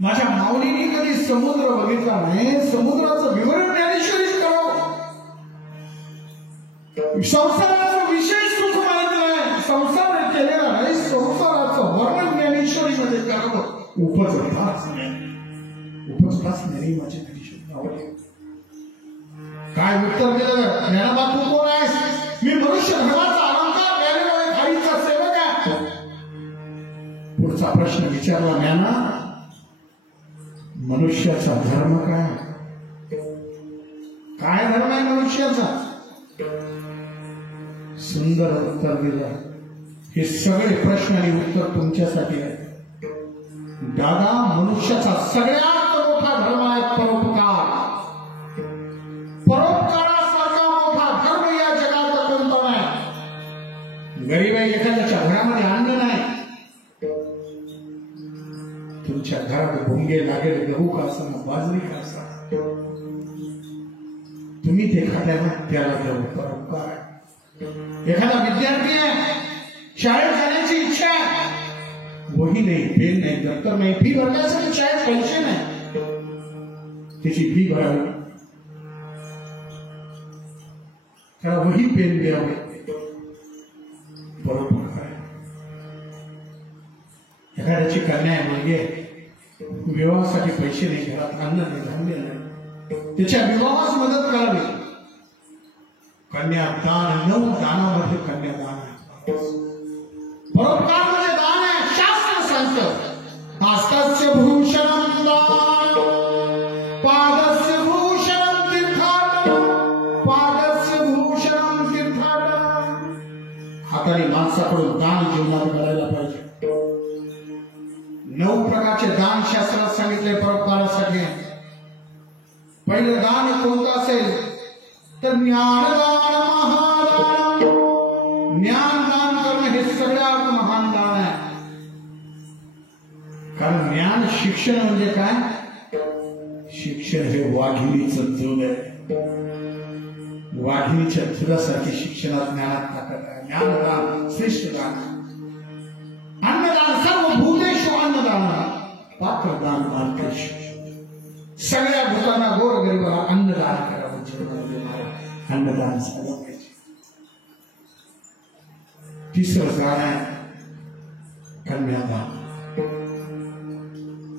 माझ्या माऊलीने कधी समुद्र बघितला नाही, समुद्राचं विवरण ज्ञानेश्वरीच करावं. संसाराचा विषय सुख माहित नाही, संसार केलेला नाही, संसाराचं वर्णन ज्ञानेश्वरीमध्ये करावं. उपजताच नाही माझे ज्ञानेश्वरी आवडले. काय उत्तर दिलं? ज्ञानोबा तू कोण आहेस? मी मनुष्य धर्माचा अलंकार ज्ञानेश्वरी खाईचा सेवक आहे. पुढचा प्रश्न विचारला ज्ञाना, मनुष्याचा धर्म काय? काय धर्म आहे मनुष्याचा? सुंदर उत्तर दिलं. हे सगळे प्रश्न आणि उत्तर तुमच्यासाठी आहे. दादा, मनुष्याचा सगळ्यात मोठा धर्म आहे परोपकार. परोपकारासारखा मोठा धर्म या जगात कोणता नाही. गरीब आहे, एखाद्याच्या घरामध्ये अन्न नाही, तुमच्या घरात भोंगे लागेल, गहू का असताना बाजरी का असताना तुम्ही ते खात्याला त्याला देऊ, परोपकार आहे. एखादा विद्यार्थी आहे, शाळेत जाण्याची इच्छा आहे, वही नाही, पेन नाही, दप्तर नाही, फी भरण्यासाठी शाळेत पैसे नाही, त्याची फी भरावी, त्याला वही पेन द्यावे, परोपकार आहे. एखाद्याची कन्या आहे, मुलगी आहे, विवाहासाठी पैसे नाही, घरात अन्न नाही, धान्य नाही, त्याच्या विवाहास मदत करावी. कन्यादान, 9 दानामध्ये कन्यादान आहे. परोपकार म्हणजे दान आहे. शास्त्र सांगतं, हस्तस्य भूषणं दान, पादस्य भूषणं तीर्थाटन, पादस्य भूषणं तीर्थाटन. हाताने माणसाकडून दान जीवनात करायला पाहिजे. 9 प्रकारचे दान शास्त्रात सांगितले परोपकारासाठी. पहिलं दान कोणतं असेल तर ज्ञानदान, महादान. ज्ञानदान करणं हे सगळ्यात महान दान आहे. कारण ज्ञान शिक्षण म्हणजे काय? शिक्षण हे वाघिणीचं दूध आहे. वाघिणीच्या दुधासारखी शिक्षणात ज्ञानात ताकद आहे. ज्ञानदान श्रेष्ठ दान. अन्नदान, सर्व भूतेषु अन्नदान, पात्रदान मार्गेश. सगळ्या भूतांना गोरगरिबाला अन्नदान करावं. अन्नदान झालं पाहिजे. तिसरं दान आहे कन्यादान.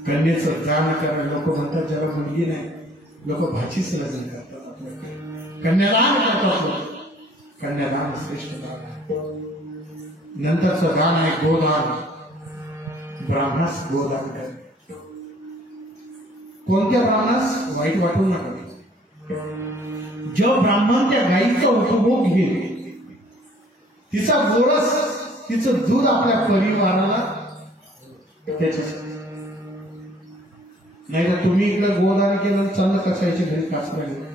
कन्येचं दान करायला लोक म्हणतात ज्याला मुलगी नाही, लोक भाचीच लग्न करतात, कन्यादान करतात. कन्यादान श्रेष्ठ दान आहे. नंतरचं दान आहे गोदान. ब्राह्मणास गोदान करणे. कोणत्या ब्राह्मणास? वाईट वाटून नका. जो ब्राह्मण त्या गायीचा उपभोग घेईल, तिचा गोरस, तिचं दूध आपल्या परिवाराला त्याच्यासाठी. नाही तर तुम्ही इकडे गोदान केलं, चाललं कसायच्या घरी कासरा गेलं.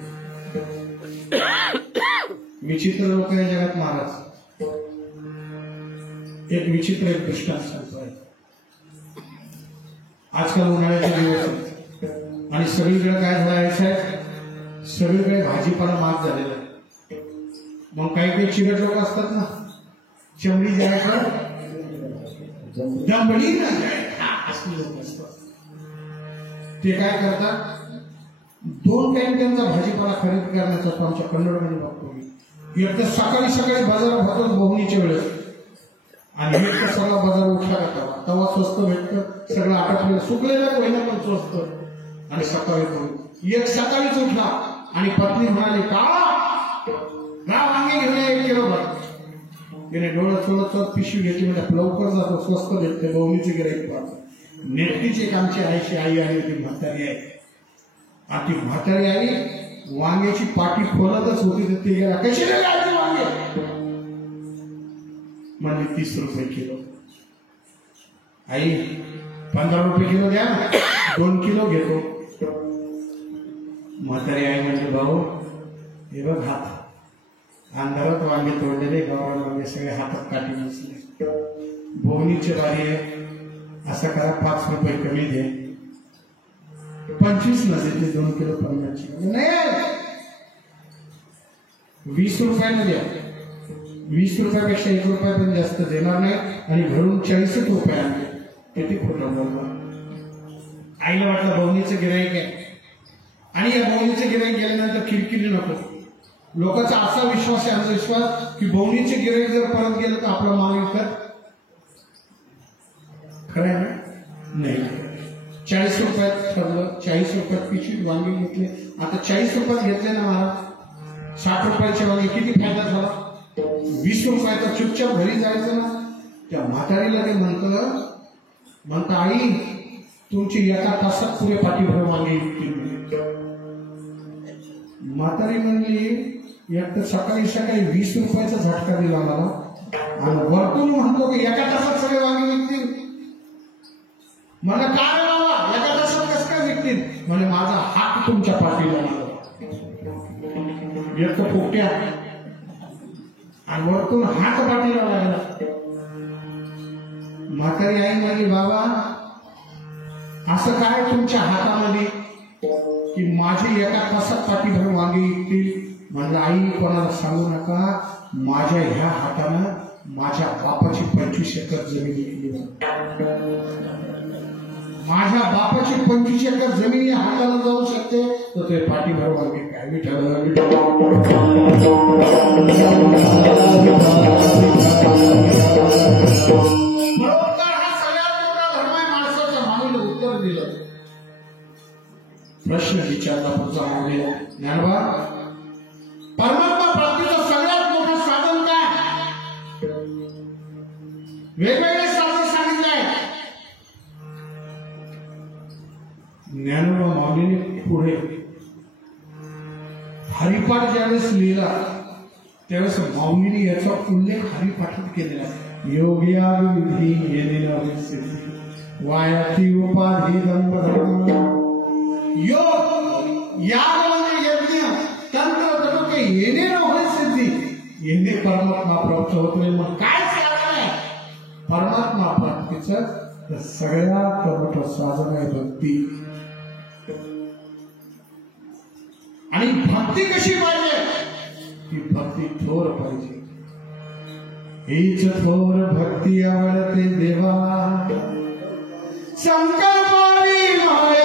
विचित्र लोक या जगात महाराज. एक विचित्र एक दृष्टांत सांगतोय. आजकाल उन्हाळ्याचे दिवस आहेत आणि सगळीकडे काय झालं साहेब, सगळीकडे भाजीपाला महाग झालेला आहे. मग काही काही चिरट लोक असतात ना, चमडी जायचं दमडी ना असली लोक असतात. ते काय करतात, 2 टाइम त्यांचा भाजीपाला खरेदी करण्याचा तो आमच्या कन्नडमध्ये बघतो मी. एक तर सकाळी सकाळी बाजार भरतो बोहणीच्या वेळेस, आणि एक तर सगळा बाजार उठला का तवा स्वस्त भेटतं, सगळं आटपलेलं सुकलेलं पहिलं पण स्वस्त. आणि सकाळी एक सकाळीच उठला आणि पत्नी म्हणाली, का वांगे घेऊन 1 किलो भर. तिने डोळं चोळत पिशवी घेतली म्हणजे लवकर जातो स्वस्त भेटते बवणीचे गिराईक पाहतो नेटकीची एक आमची आईची आई आली होती म्हातारी आई आणि ती म्हातारी आई वांग्याची पाठी खोलतच होती तर ती गेला कशी वांगे म्हणजे 30 रुपये किलो आई 15 रुपये किलो द्या 2 किलो घेतो म्हातारी आई म्हणजे भाऊ हे बघ हात अंधारात वांगे तोडलेले गावाला वांगे सगळे हातात काठी नसले बोवणीची बारी आहे असं करा 5 रुपये कमी दे 25 नसेल ते 2 किलो 50 नाही 20 रुपयाने द्या 20 रुपयापेक्षा 1 रुपया पण जास्त देणार नाही आणि घरून 40 रुपये आणले किती खोटं बोलणार आईला वाटलं बवणीचं गिराईक आहे आणि या बवणीचं गिराईक गेल्यानंतर किरकिरी नको लोकांचा असा विश्वास आहे आमचा विश्वास की बवणीचे गिराईक जर परत गेलं तर आपला माल विकत खरं आहे ना नाही 40 रुपयात ठरलं 40 रुपयात पिशवी वांगे घेतले आता 40 रुपयात घेतले ना मला 60 रुपयाचे वांगे किती फायदा झाला 20 रुपयाचा चुपचाप घरी जायचं ना त्या म्हातारीला ते म्हणतं आई तुमची एका तासात पुरे पाठीभर वांगे विकतील म्हातारी म्हणली एक तर सकाळी 20 रुपयाचा झटका दिला मला आणि वरतून म्हणतो की एका तासात सगळे वांगे विकतील मला काय एका तासात कसं काय विकतील म्हणजे माझा हात तुमच्या पाठीला एक तर पोट्या आणि वरतून हात पाठीला लागला म्हातारी आई म्हणली बाबा असं काय तुमच्या हातामध्ये की माझे एका तासात पाठीभर वांगे विकतील म्हणलं आई कोणाला सांगू नका माझ्या ह्या हातानं माझ्या बापाची 25 एकर जमीन विकली माझ्या बापाची 25 एकर जमीन या हाताला जाऊ शकते तर ते पाठीभर वांगे काय उत्तर दिलं प्रश्न विचारला पुढचा मागले ज्ञानोबा परमात्मा प्राप्तीचं सगळ्यात मोठं साधन काय वेगवेगळे साधन सांगितले ज्ञानोबा माऊलीने पुढे हरिपाठ ज्यावेळेस लिहिला त्यावेळेस माऊलीने याचा उल्लेख हरिपाठात केलेला योग्या विधी येणे सिद्धी वायाती उपाधी धर्म योग याग म्हणजे यज्ञ तंत्र के येणे होय सिद्धी येणे परमात्मा प्राप्त होत नाही मग काय साधन आहे परमात्मा प्राप्तीचं सगळ्यात मोठं साधन आहे भक्ती आणि भक्ती कशी पाहिजे ती भक्ती थोर पाहिजे हीच थोर भक्ती आवडते देवा संकल्पानी माया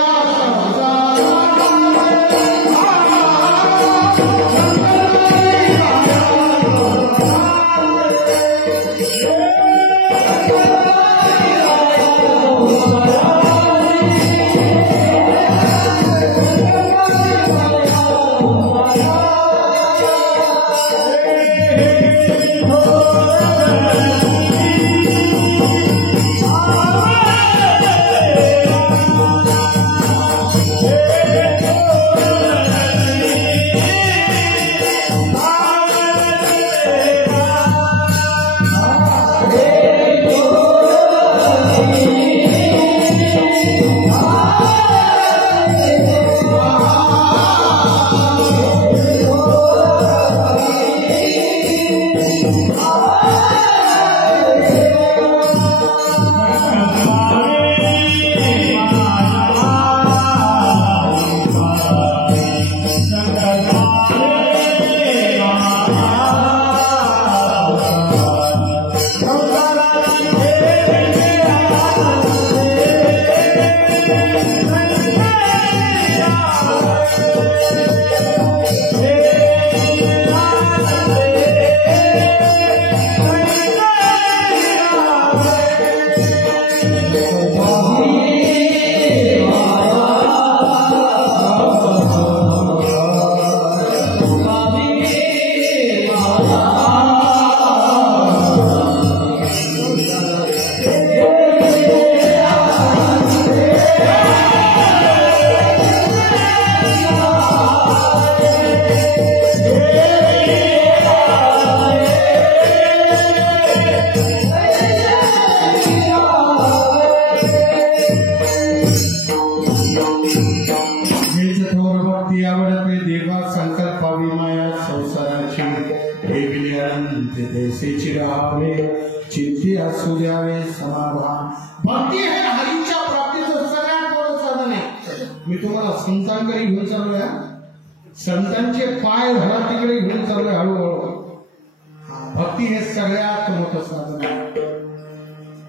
Hey! साधने समाधान. भक्ती हे हरीच्या प्राप्तीचं सगळ्यात मोठं साधन आहे. मी तुम्हाला संतांकडे घेऊन चाललोय. संतांचे पाय घरा तिकडे घेऊन चाललोय हळूहळू. भक्ती हे सगळ्यात मोठं साधन आहे.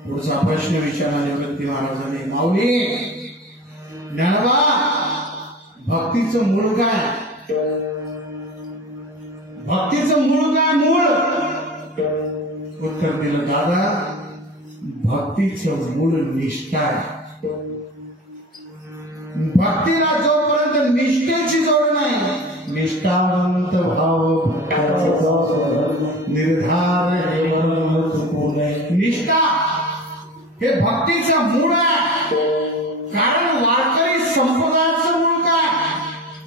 पुढचा प्रश्न विचारला निवृत्ती महाराजांनी. माऊली ज्ञानोबा भक्तीचं मूळ काय? भक्तीचं मूळ काय? मूळ उत्तर दिलं दादा भक्तीचं मूळ निष्ठा आहे. भक्तीला जोपर्यंत निष्ठेची जोड नाही निष्ठावंत भाव निर्धार निष्ठा हे भक्तीचं मूळ आहे. कारण वारकरी संप्रदायाचं मूळ काय?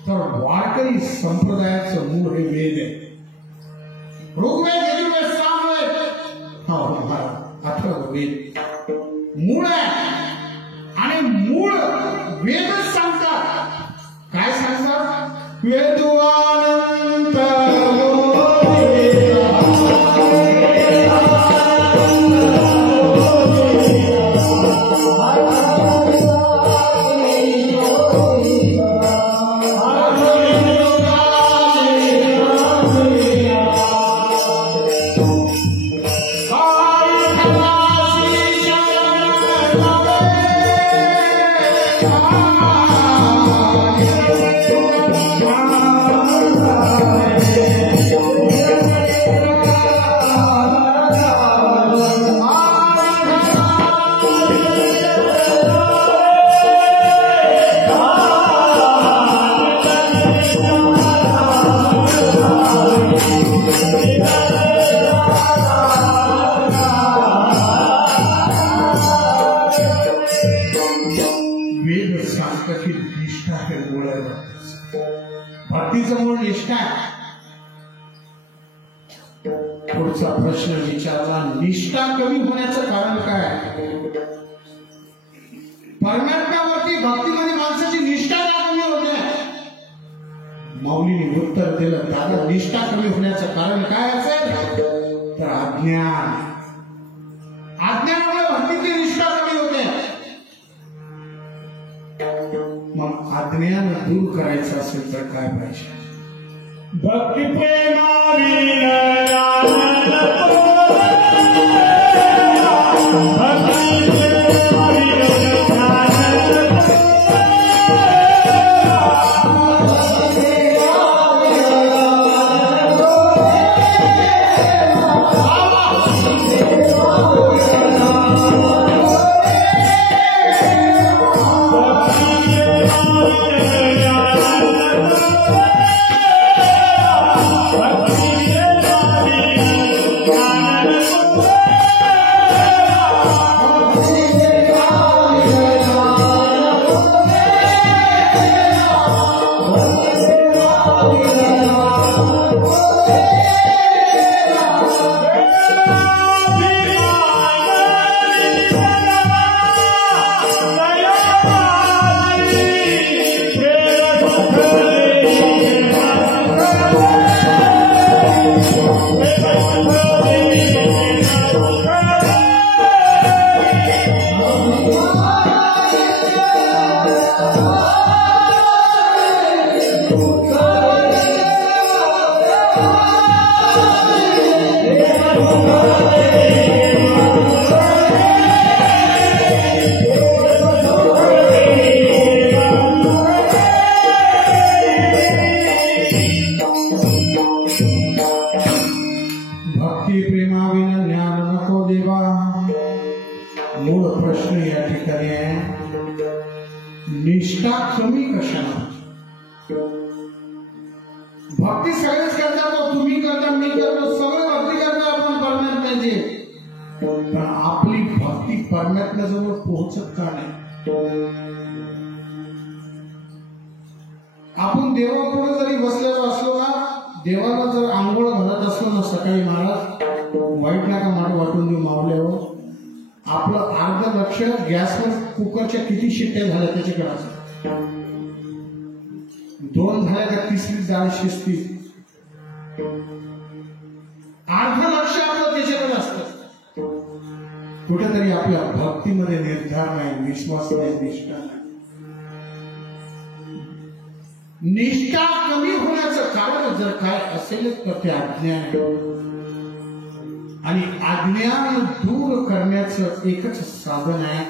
तर वारकरी संप्रदायाचं मूळ हे वेद आहे. ऋग्वेद यजुर्वेद सामवेद 18 वेद मूळ आहे. आणि मूळ वेदच सांगतात. काय सांगतात? वेदवानंत भक्तीचं मूळ निष्ठा. पुढचा प्रश्न विचारला निष्ठा कमी होण्याचं कारण काय? परमात्म्यावरती भक्तीमध्ये माणसाची निष्ठा का कमी होते? माऊलीने उत्तर दिलं दादा निष्ठा कमी होण्याचं कारण काय असेल? तर अज्ञान. अज्ञानामुळे भक्तीची निष्ठा कमी होते. मग अज्ञान दूर करायचं असेल तर काय पाहिजे? भक्ती निष्ठा कमी कशाला? भक्ती सगळेच करतात. तुम्ही करता, मी करतो, सगळे भक्ती करतो आपण परमात्म्याची. पण आपली भक्ती परमात्म्याजवळ पोहोचत का नाही? आपण देवापुढे जरी बसलेलो असलो ना, देवाला जर आंघोळ घालत असलो ना सकाळी, महाराज वाईट नका मला वाटून देऊ मावल्यावर, आपलं अर्ध लक्ष गॅसवर कुकरच्या किती शिट्ट्या झाल्या त्याच्याकडे असतं. 2 झाल्या का तिसरी जाळ शिजती, अर्ध लक्ष आपलं त्याच्याकडे असतं. कुठेतरी आपल्या भक्तीमध्ये निर्धार नाही, विश्वास नाही, निष्ठा नाही. निष्ठा कमी होण्याचं कारण जर काय असेल तर ते अज्ञान आहे. आणि अज्ञान दूर करण्याचं एकच साधन आहे.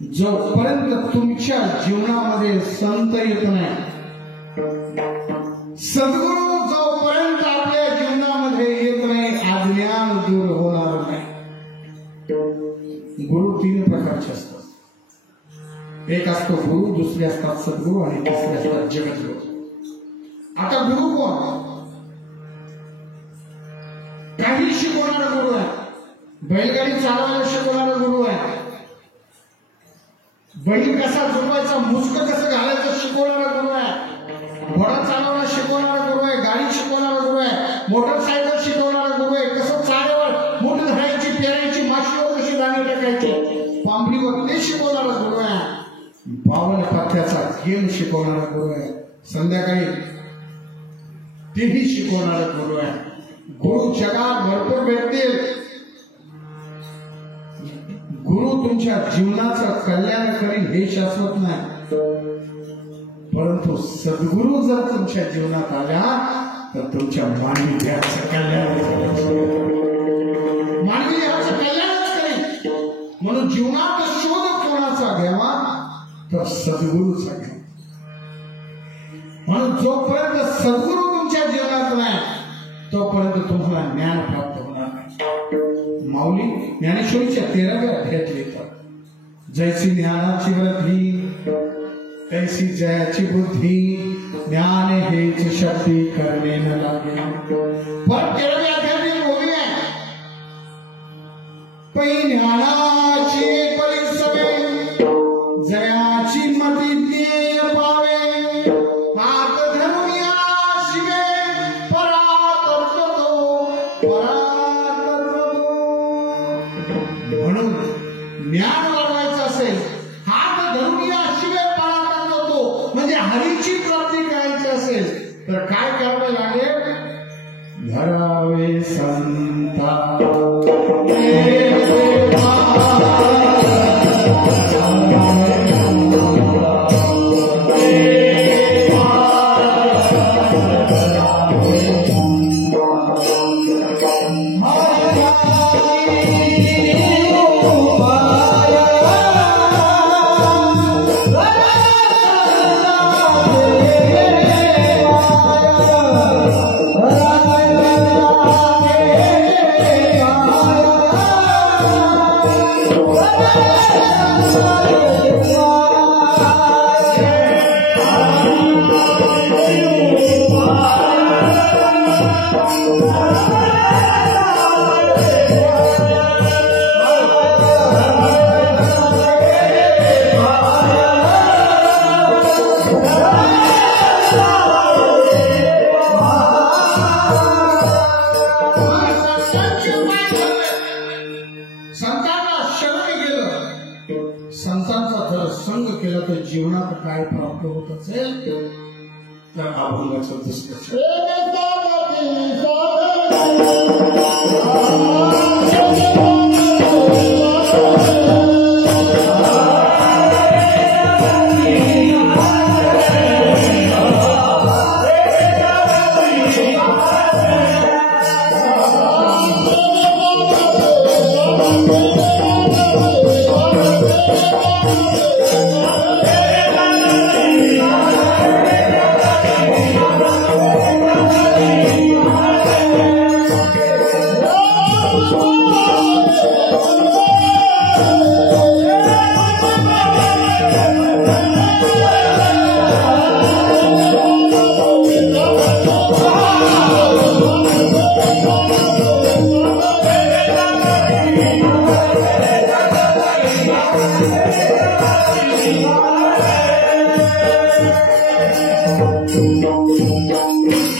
जोपर्यंत तुमच्या जीवनामध्ये संत येत नाही, सद्गुरू जोपर्यंत आपल्या जीवनामध्ये येत नाही, अज्ञान दूर होणार नाही. गुरु तीन प्रकारचे असतात. एक असतो गुरु, दुसरे असतात सद्गुरू आणि तिसरे असतात जगद्गुरू. आता गुरु कोण? काही शिकवणारा गुरु आहे. बैलगाडी चालवायला शिकवणारा गुरु आहे. बैल कसा जुळवायचा, मुसक कसं घालायचं शिकवणारा गुरु आहे. घोडा चालवायला शिकवणारा गुरु आहे. गाडी शिकवणारा गुरु आहे. मोटरसायकल शिकवणारा गुरु आहे. कसं चाऱ्यावर मोठ धरायची, पेरायची, माशीवर कशी दाणे टाकायची, पांबडीवर ते शिकवणारा गुरु आहे. बावन्न पत्त्याचा गेम शिकवणारा गुरु आहे. संध्याकाळी तेही शिकवणारा गुरु आहे. गुरु जगात भरपूर भेटतील. गुरु तुमच्या जीवनाचं कल्याण करील हे शाश्वत नाही, परंतु सद्गुरू जर तुमच्या जीवनात आल्या तर तुमच्या मानवी देहाचं कल्याण करेल. मानवी देहाचं कल्याणच करेल. म्हणून जीवनात शोध कोणाचा घ्यावा तर सद्गुरूचा घ्यावा. म्हणून जोपर्यंत सद्गुरू तुमच्या जीवनात नाही तोपर्यंत तुम्हाला ज्ञान प्राप्त होणार नाही. माऊली ज्ञानेश्वरीच्या 13व्या अध्यायात लिहितात, जैसी ज्ञानाची वृद्धी तैसी जयाची बुद्धी, ज्ञान हेच शक्ती करणे न लागे. पण 13व्या अध्यायात बोलली आहे, पै ज्ञानाची परिसवे जयाची मती ज्ञेय पावे, हात धरून या शिवे म्हणून ज्ञान वाढवायचं असेल, हात धरून या शिवे पराक्रम होतो. म्हणजे हरीची प्राप्ती करायची असेल तर काय करावे लागेल? धरावे संता जीवनात काय प्राप्त होत असेल तर अभंगाचं दुष्कर्ष.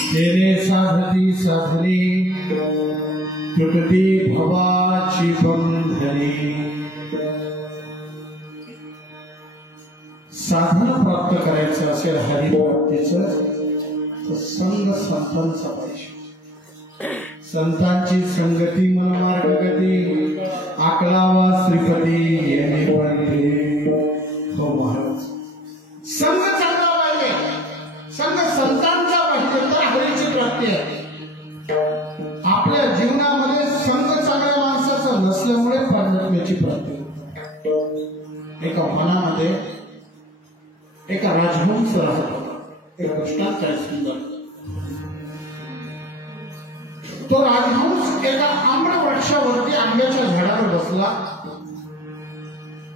तेरे साधती साधनी तुटती भवाची बंधनी. साधन प्राप्त करायचं असेल हरिप्राप्तीचं तर संघ संतांचा पाहिजे. संतांची संगती मनमार्ग गती आकलावा श्रीपती येणे पडले. हो महाराज, संघ चांगला पाहिजे, संघ संतांचा पाहिजे तर हरीची प्राप्ती आहे. आपल्या जीवनामध्ये संघ चांगल्या माणसाचा नसल्यामुळे परमात्म्याची प्राप्ती होते. एका मनामध्ये एका राजहंस राहत होता. एक दृष्टांत आहे सुंदर. तो राजहंस एका आम्र वृक्षावरती आंब्याच्या झाडावर बसला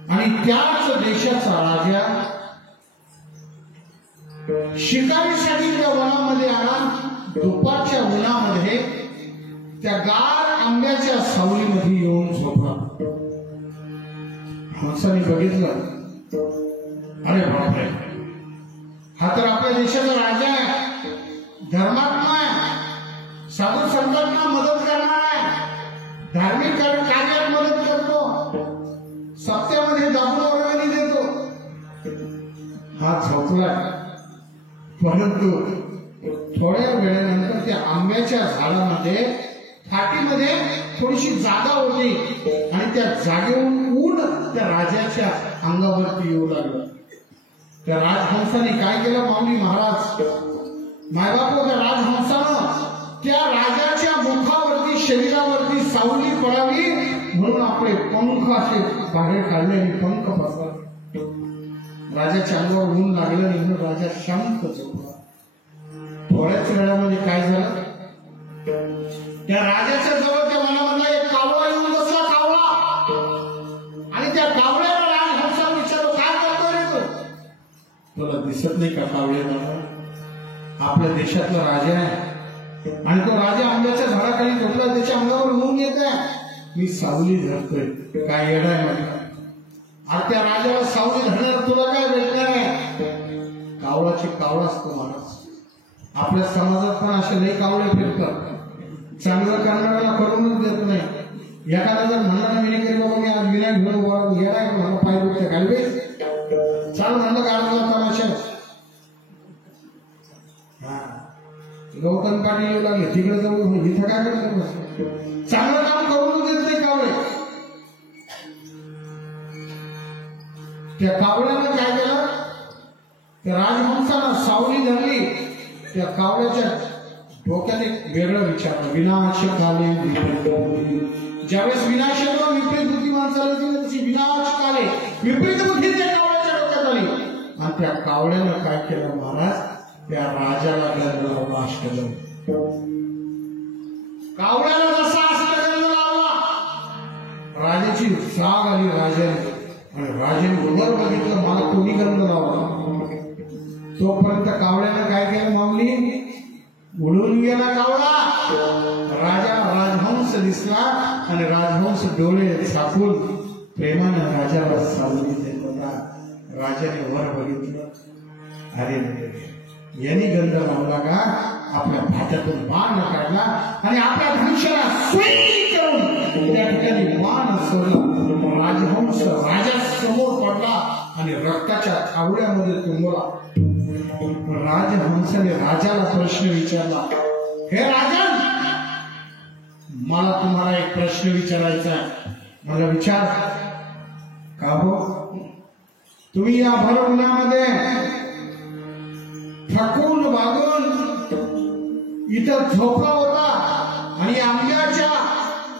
आणि त्याच देशाचा राजा शिकारीसाठी त्या वनामध्ये आला. दुपारच्या उन्हामध्ये त्या गार आंब्याच्या सावलीमध्ये येऊन झोपला. हंसाने बघितलं, अरे बापरे, हा तर आपल्या देशाचा राजा आहे, धर्मात्मा आहे, साधू संतांना मदत करणार आहे, धार्मिक कार्यात मदत करतो, सत्यामध्ये दाबून वर्गणी देतो. हा झोपला. परंतु थोड्या वेळानंतर त्या आंब्याच्या झाडामध्ये फाटीमध्ये थोडीशी जागा होती आणि त्या जागेवरून ऊन त्या राजाच्या अंगावरती येऊ लागलं. त्या राजहंसाने काय केलं माऊली महाराज, मायबापू, त्या राजहंसानं त्या राजाच्या मुखावरती शरीरावरती सावली पडावी म्हणून आपले पंख असे बाहेर काढले आणि पंख पसरले. राजाच्या अंगावर ऊन लागलं नाही म्हणून राजा शांत झोपला. थोड्याच वेळामध्ये काय झालं, त्या राजाच्या जवळ त्या वनामधला एक कावळा येऊन बसला. कावळा, आणि त्या कावळ्याला राजहंसाला विचारलं, काय करतोय रे तू? तुला दिसत नाही का कावळ्याला? आपल्या देशातला राजा आहे आणि तो राजा आंब्याच्या झाडाखाली झोपला, त्याच्या अंगावर ऊन येत आहे, मी सावली धरतोय. काय येडा आहे म्हटलं. आता त्या राजाला सावली धरणार तुला काय भेटणार आहे? कावळाची कावळा असतो महाराज. आपल्या समाजात पण असे लई कावळे फिरतात. चांगलं करणाऱ्याला करूनच देत नाही. एखादा जर म्हणला ना विनय बाबा मी आज विनय घेऊन गेला म्हणलं पाय दुखते घालवे, चाल म्हणलं गाडला तमाशा. गौतम पाटील येऊ लागले, तिकडे जाऊन इथं काय करतो? चांगलं काम करून देत नाही कावळे. त्या कावळ्यानं काय केलं, त्या राजहंसानं सावली धरली. त्या कावळ्याच्या डोक्यात एक वेगळं विचारलं, विनाश काले विपरीत बुद्धी. ज्यावेळेस विनाश येतो विपरीत बुद्धी माणसाला दिली, तशी विनाश काले विपरीत बुद्धी त्या कावळ्याच्या डोक्यात आली. आणि त्या कावळ्यानं काय केलं महाराज, त्या राजाला गंध लावला. अष्टगंध कावळ्याला जसा अष्टगंध लावला, राजाची जाग आली राजाने. आणि राजाने वर बघितलं, मला कोणी गंध लावला. तोपर्यंत कावळ्यानं काय केलं माऊली, उडून गेला कावळा. राजा राजहंस दिसला आणि राजहंस डोळे झाकून प्रेमानं राजाला सावली देत होता. राजाने वर बघितलं, अरे यांनी गंध लावला का? आपल्या भात्यातून बाण काढला आणि आपल्या धनुष्याला सुई करून त्या ठिकाणी बाण सोडला. राजहंस राजा समोर पडला आणि रक्ताच्या थावड्यामध्ये तुंबला. राजहंसाने राजाला प्रश्न विचारला, हे राजन, मला तुम्हाला एक प्रश्न विचारायचा आहे. मला विचार. का हो? तुम्ही या भर उन्हामध्ये थकून वागून इथं झोपला होता आणि आंब्याच्या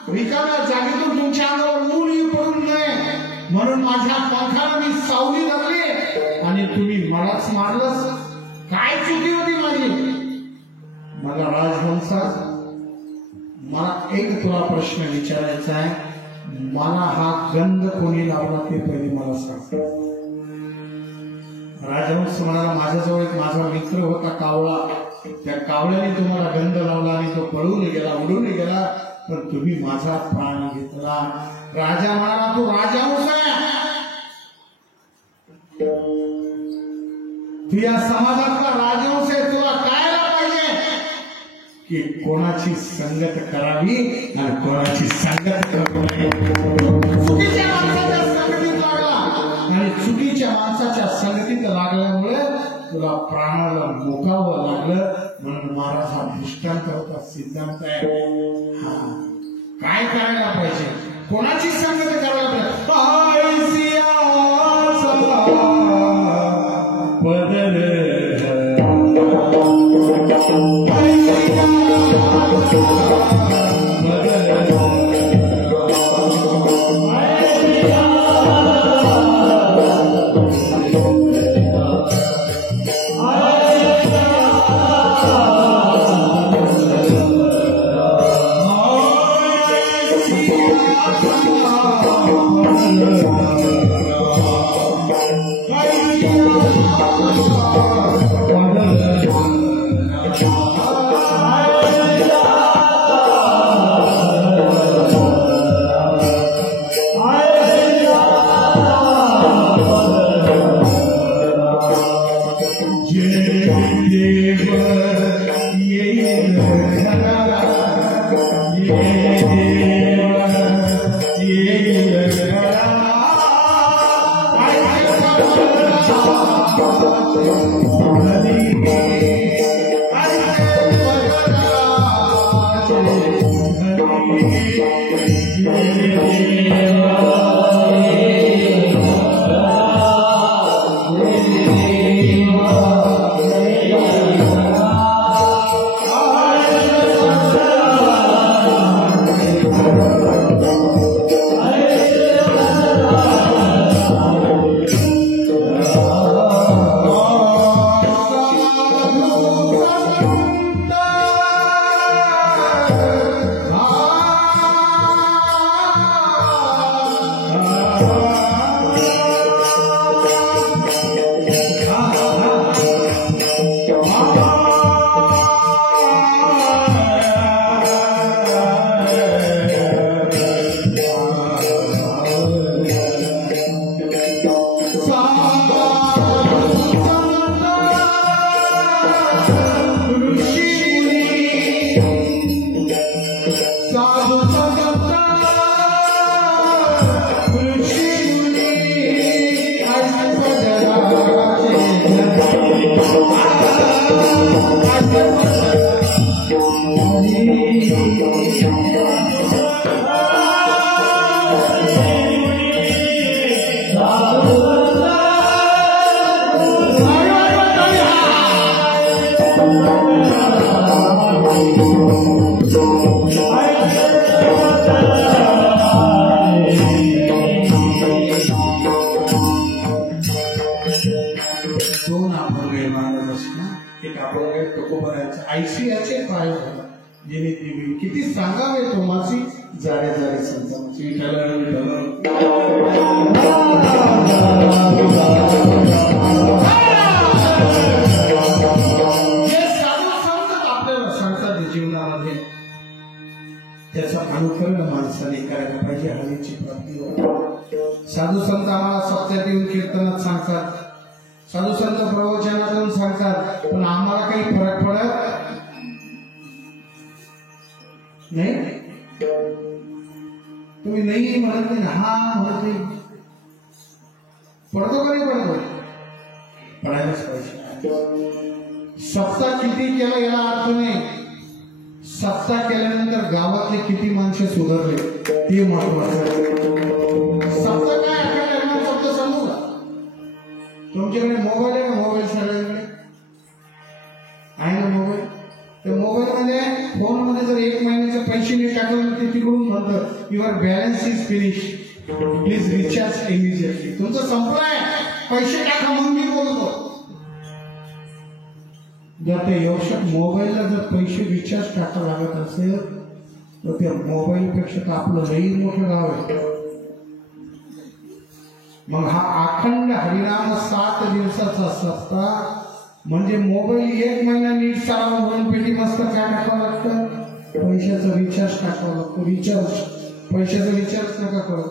रिकाम्या जागेतून तुमच्या अंगावर ऊन पडून नये म्हणून माझ्या पंखाला मी सावली धरली आणि तुम्ही मलाच मारलंस. काय चुकी होती माझी? मला राजहंसा, मला एक तुला प्रश्न विचारायचा आहे. मला हा गंध कोणी लावला ते पहिले मला सांग. राजहंस म्हणाला, माझ्याजवळ एक माझा मित्र होता कावळा, त्या कावळ्याने तुम्हाला गंध लावला आणि तो पळून गेला, उडून गेला, पण तुम्ही माझा प्राण घेतला. राजा म्हणाला, तू राजहंस आहे, तू या समाजातला राजहंस आहे, तुला काय पाहिजे की कोणाची संगत करावी आणि कोणाची संगत करू नये. चुकीच्या माणसाच्या संगतीत लागला आणि चुकीच्या माणसाच्या संगतीत लागल्यामुळे तुला प्राणाला मुकावं लागलं म्हणून महाराज हा दृष्टांत होता, सिद्धांत आहे. काय करायला पाहिजे, कोणाची संगत करायला पाहिजे. किती सांगावे तोमाची जारे जारे संतांची विठ्ठल आपल्याला सांगतात जीवनामध्ये त्याचा अनुकरण माणसाने करायला पाहिजे. हरीची प्राप्ती होते. साधू संत आम्हाला सप्त्यात येऊन कीर्तनात सांगतात, साधू संत प्रवचनात येऊन सांगतात, पण आम्हाला काही फरक पडत नाही. तुम्ही नाही म्हणत नाही, हा म्हणत नाही, पडतो का नाही पडतो, पडायलाच पाहिजे. सप्ताह किती केला याला अर्थ नाही, सप्ताह केल्यानंतर गावातले किती माणसे सुधारले ते महत्वाचं. सप्ताह काय अखंड शब्द सांगू का? तुमच्याकडे मोबाईल आहे का? मोबाईल सगळ्यांकडे आहे ना मोबाईल. त्या मोबाईल मध्ये फोन मध्ये जर 1 महिन्याचे पैसे नाही टाकले ते तिकडून म्हणतं your balance is finish, please recharge immediately. तुमचं संपलाय, पैसे टाका मग मी बोलतो. जर त्या व्यवसाय मोबाईलला जर पैसे रिचार्ज टाकावं लागत असेल तर त्या मोबाईल पेक्षा तर आपलं लई मोठं गाव आहे. मग हा अखंड हरिनाम 7 दिवसाचा सप्ताह म्हणजे मोबाईल 1 महिना नीट चालावा म्हणून पेटी मस्त काय टाकावं लागतं, पैशाचं रिचार्ज टाकावं लागतं. रिचार्ज पैशाचं रिचार्ज नका करू.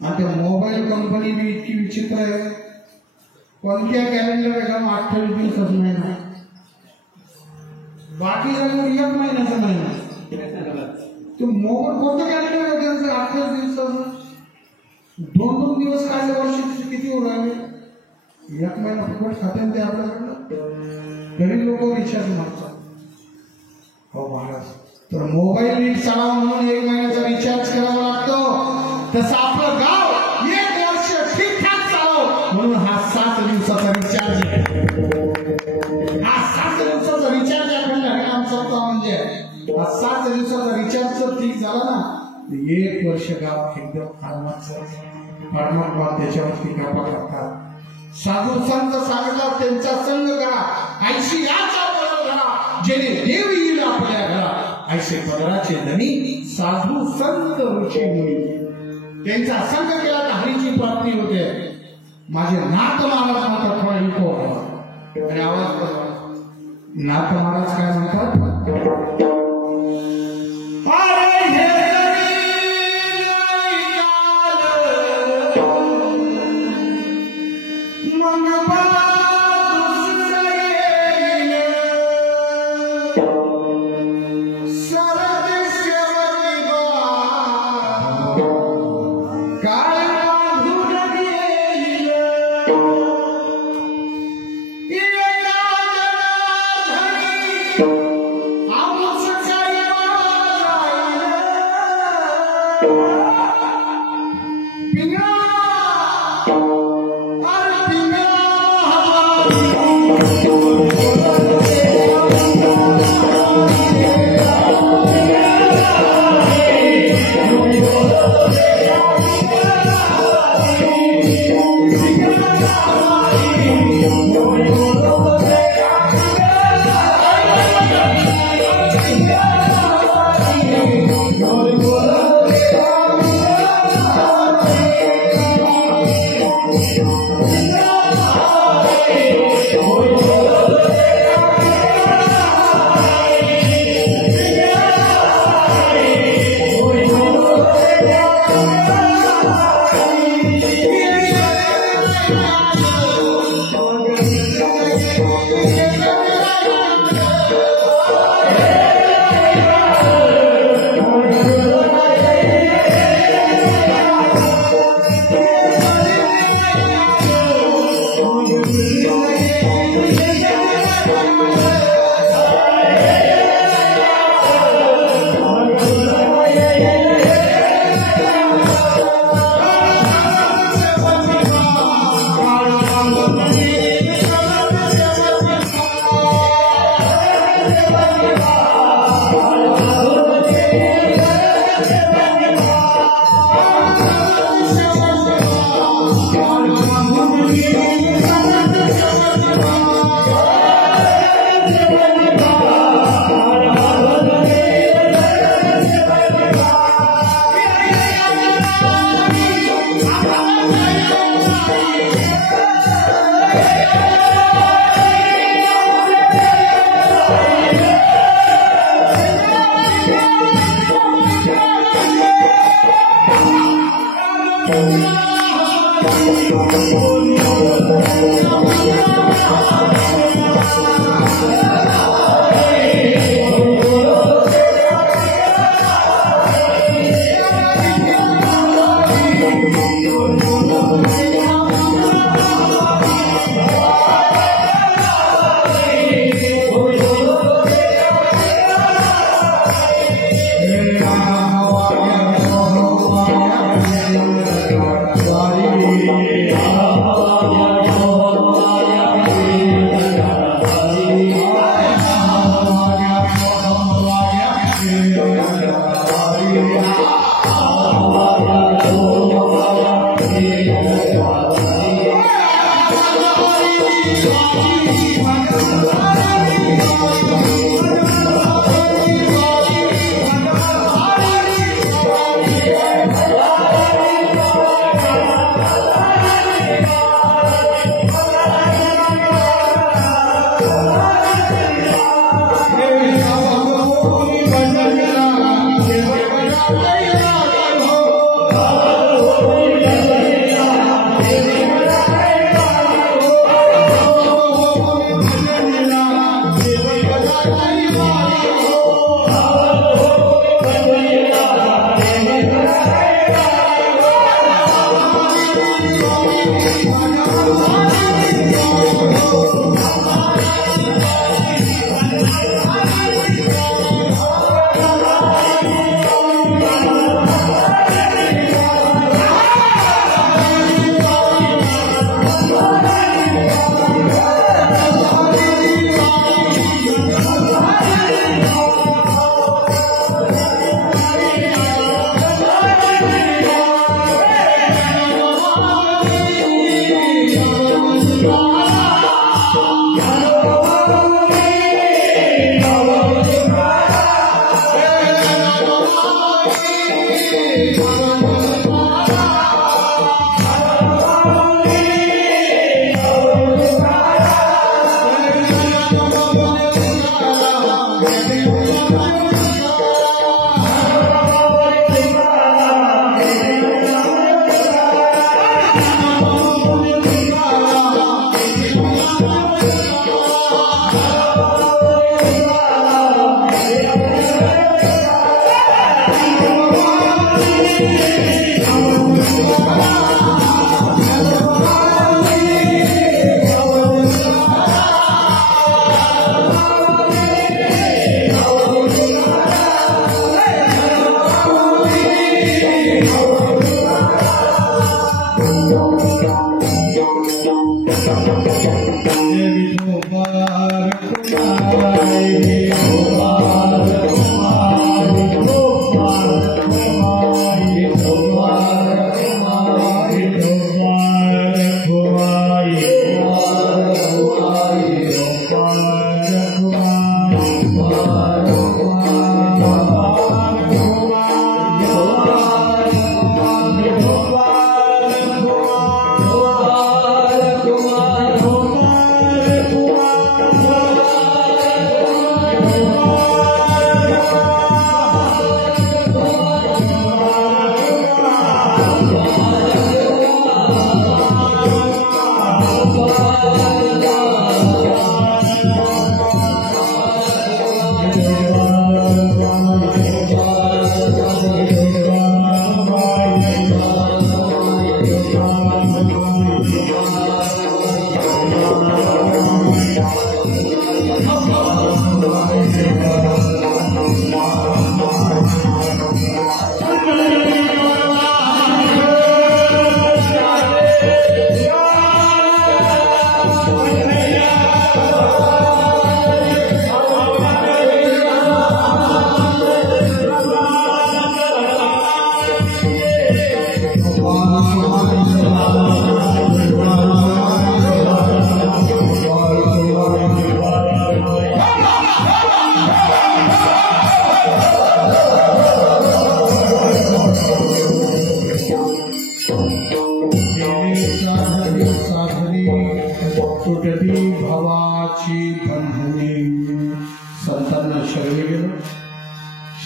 आणि त्या मोबाईल कंपनी बी इतकी विचित्र आहे, कोणत्या कॅलेंडर आहे का 28 दिवसाचं महिना, बाकी जण 1 महिन्याचा महिना. तो मोबाईल कोणतं कॅलेंडर आहे त्यांचं 28 दिवसाचं, 2-2 दिवस काढले वर्षाचे किती उडाले. एक महिना फुकट खाते ते आपल्याकडनं गरीब लोक रिचार्ज मागतात. हो महाराज, तर मोबाईल नीट चालावा म्हणून 1 महिन्याचा रिचार्ज करावा लागतो. तसं आपलं गाव 1 वर्ष ठीकठाक चालावं म्हणून हा 7 दिवसाचा रिचार्ज आहे. हा 7 दिवसाचा रिचार्ज आहे. आमचा म्हणजे हा 7 दिवसाचा रिचार्ज जर ठीक झाला ना 1 वर्ष गाव एकदम आडमात त्याच्यावरती गप्पा करतात. साधू संत सांगतात त्यांचा संग करा, ऐशी याचा बरोबर करा, जेणे देव येईल आपल्या घरा. ऐसे पदराचे धनी साधू संत ऋषी मुनी, त्यांचा संग केला तर हरीची प्राप्ती होते. माझे नाथ महाराज म्हणतात थोडा इको आणि आवाज नाथ महाराज काय म्हणतात,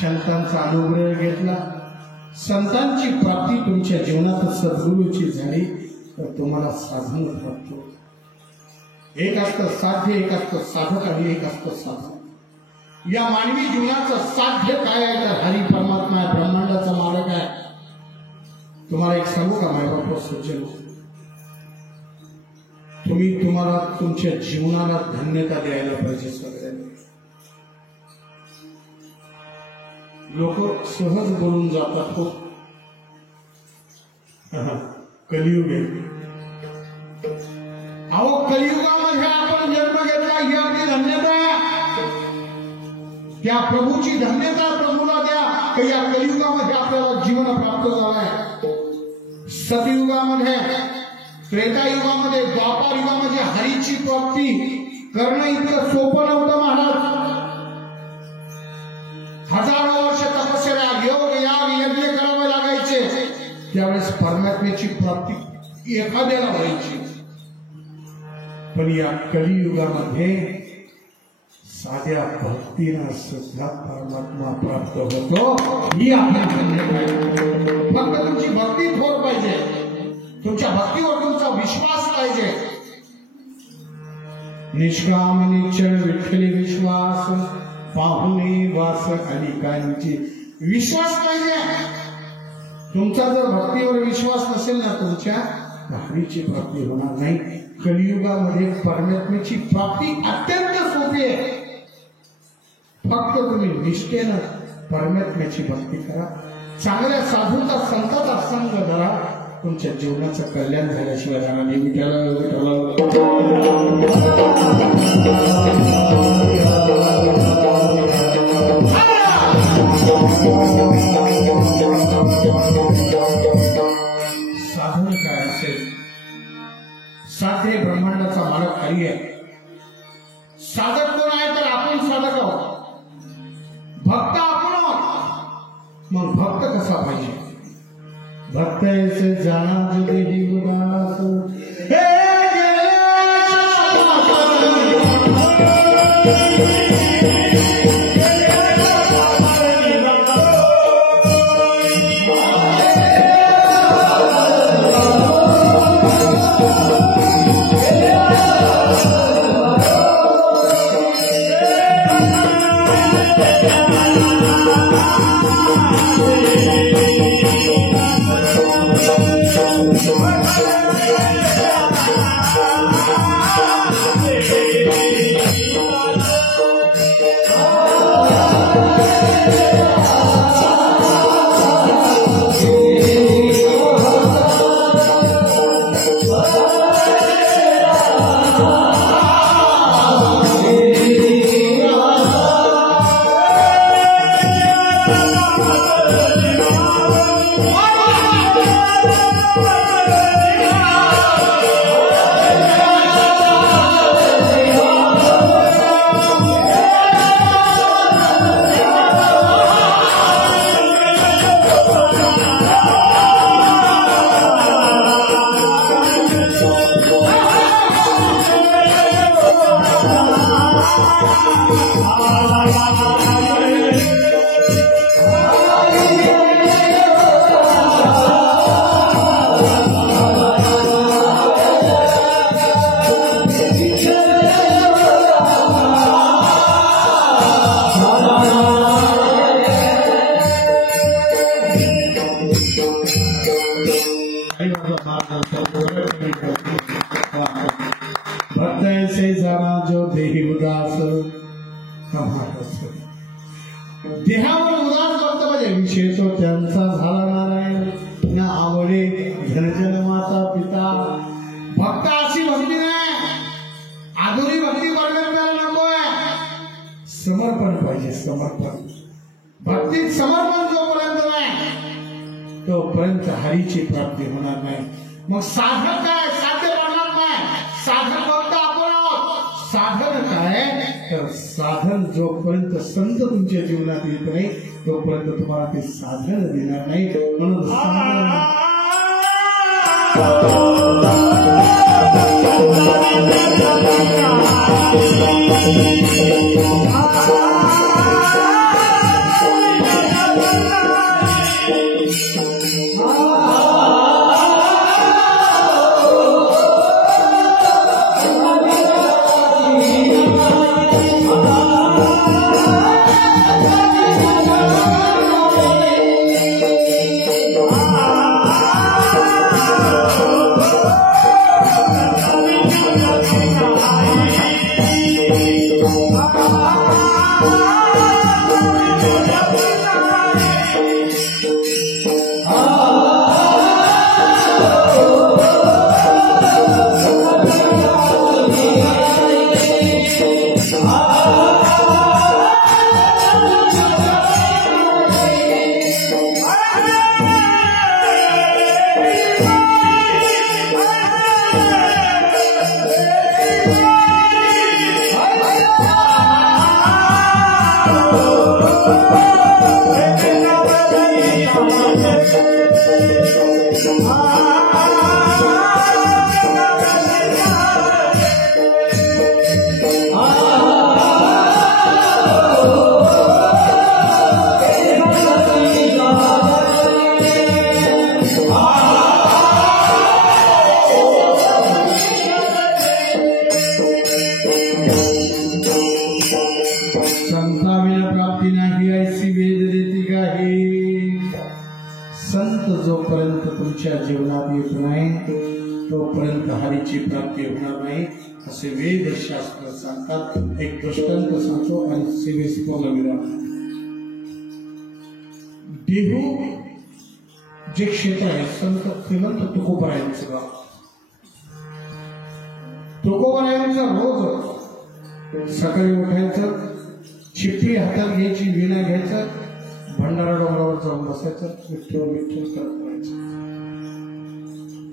संतांचा अनुग्रह घेतला, संतांची प्राप्ती तुमच्या जीवनात सद्गुरूची झाली तर तुम्हाला साधन प्राप्त होतं. एक असतं साध्य, एक असतं साधक आणि एक असतं साधक. या मानवी जीवनाचं साध्य काय आहे तर हरी परमात्मा आहे, ब्रह्मांडाचा मालक आहे. तुम्हाला एक सांगू का मायबाप सज्जन, तुम्हाला तुमच्या जीवनाला धन्यता द्यायला पाहिजे. सगळ्यांनी लोक सहज बोलून जातात हो, कलियुग आहे. अहो कलियुगामध्ये आपण जन्म घेतला ही आपली धन्यता आहे. त्या प्रभूची धन्यता प्रभूला द्या की या कलियुगामध्ये आपल्याला जीवन प्राप्त झालंय. सतयुगामध्ये, त्रेतायुगामध्ये, द्वापार युगामध्ये हरीची प्राप्ती करणं इतकं सोपं नव्हतं महाराज. हजारो वर्ष तपस्या, योग, याग, यज्ञ करावे लागायचे. त्यावेळेस परमात्म्याची प्राप्ती एखाद्याला व्हायची. पण या कलियुगामध्ये साध्या भक्तीनं सुद्धा परमात्मा प्राप्त होतो. ही आपली धन्यता आहे. फक्त तुमची भक्ती थोर पाहिजे, तुमच्या भक्तीवर तुमचा विश्वास पाहिजे. निष्काम निश्चळ विठ्ठली विश्वास, पाहुणे वास अनेकांची. विश्वास पाहिजे. तुमचा जर भक्तीवर विश्वास नसेल ना तुमच्या, हरीची प्राप्ती होणार नाही. कलियुगामध्ये परमात्म्याची प्राप्ती अत्यंत सोपी आहे. फक्त तुम्ही निष्ठेनं परमात्म्याची भक्ती करा, चांगल्या साधूचा संताचा संग धरा, तुमच्या जीवनाचं कल्याण झाल्याशिवाय जाणार नाही. साधन काय असेल? साध्य ब्रह्मांडाचा मालक हरी आहे. साधक कोण आहे तर आपण साधक आहोत, भक्त आपण आहोत. मग भक्त कसा पाहिजे? भक्त ऐसे जाना जो देही उदास भक्त ऐसे जाना जो देही उदास. देहावर उदास भक्त म्हणजे विशेष त्यांचा झाला नारायण न आवडे धनजन माता पिता. भक्त अशी भक्ती नाही, आधुरी भक्ती परमेश्वराला नकोय. समर्पण पाहिजे, समर्पण. भक्तीत समर्पण जोपर्यंत नाही तोपर्यंत हरीची प्राप्ती होणार नाही. मग साधन काय? साध्य पडणार नाही. साधन फक्त आपण आहोत. साधन काय तर साधन जोपर्यंत संत तुमच्या जीवनात येत नाही तोपर्यंत तुम्हाला ते साधन देणार नाही. म्हणून तोपर्यंत हरीची प्राप्ती होणार नाही असे वेदशास्त्र सांगतात. एक दृष्टांत सांगतो आणि सेवेस पूर्णविराम. देहू जे क्षेत्र आहे संत श्रीमंत तुकोबारायांचं गाव. तुकोबारायांचा रोज सकाळी उठायचं, चिठ्ठी हातात घ्यायची, विणा घ्यायचं, भंडारा डोंगरावर जाऊन बसायचं, विठ्ठल विठ्ठल करत राहायचं.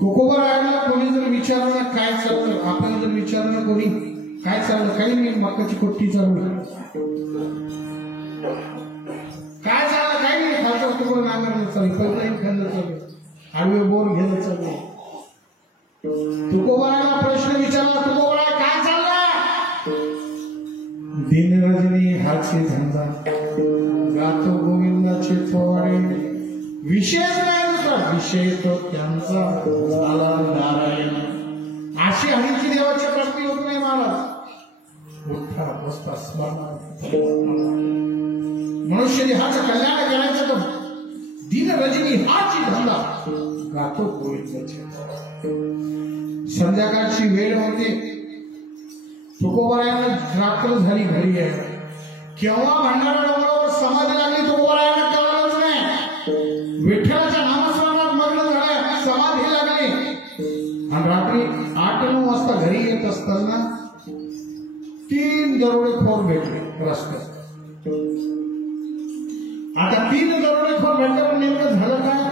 तुकोबारायांना कोणी जर विचारलं काय चाललं, आपण जर विचारलं कोणी काय चाललं, काही नाही, मकाची कोट्टी चालू, काय चाललं काही नाही, खालचं तुकडं नांगरलं चालू, पैसा खाल्लं चालू, आडवे बोर घेणं चालू. तुकोबाराला प्रश्न विचारला, तुकोबारा काय चाललं? दिन रजनी हाची धंदा, गातो गोविंदाचे पोवाडे, विषय नाही दुसरा, विषय तो त्यांचा झाला नारायण. अशी हरीची देवाची प्राप्ती होत नाही महाराज. उठा बसता स्मरण, मनुष्य देहाचं कल्याण करायचं तर दिन रजनी हाची धंदा, गातो गोविंदाचे. संध्याकाळची वेळ होते, तुकोबारायांना रात्र झाली, घरी आहे. केव्हा भंडारा डोंगरावर समाधी लागली तुकोबारायांना कळलंच नाही. विठ्ठलाच्या नामस्मरणात मग्न झाले, समाधी लागली. आणि रात्री 8-9 वाजता घरी येत असताना 3 दरोडेखोर भेटले रस्त्यात. आता 3 दरोडेखोर भेटल्यावर नेमकं झालं काय?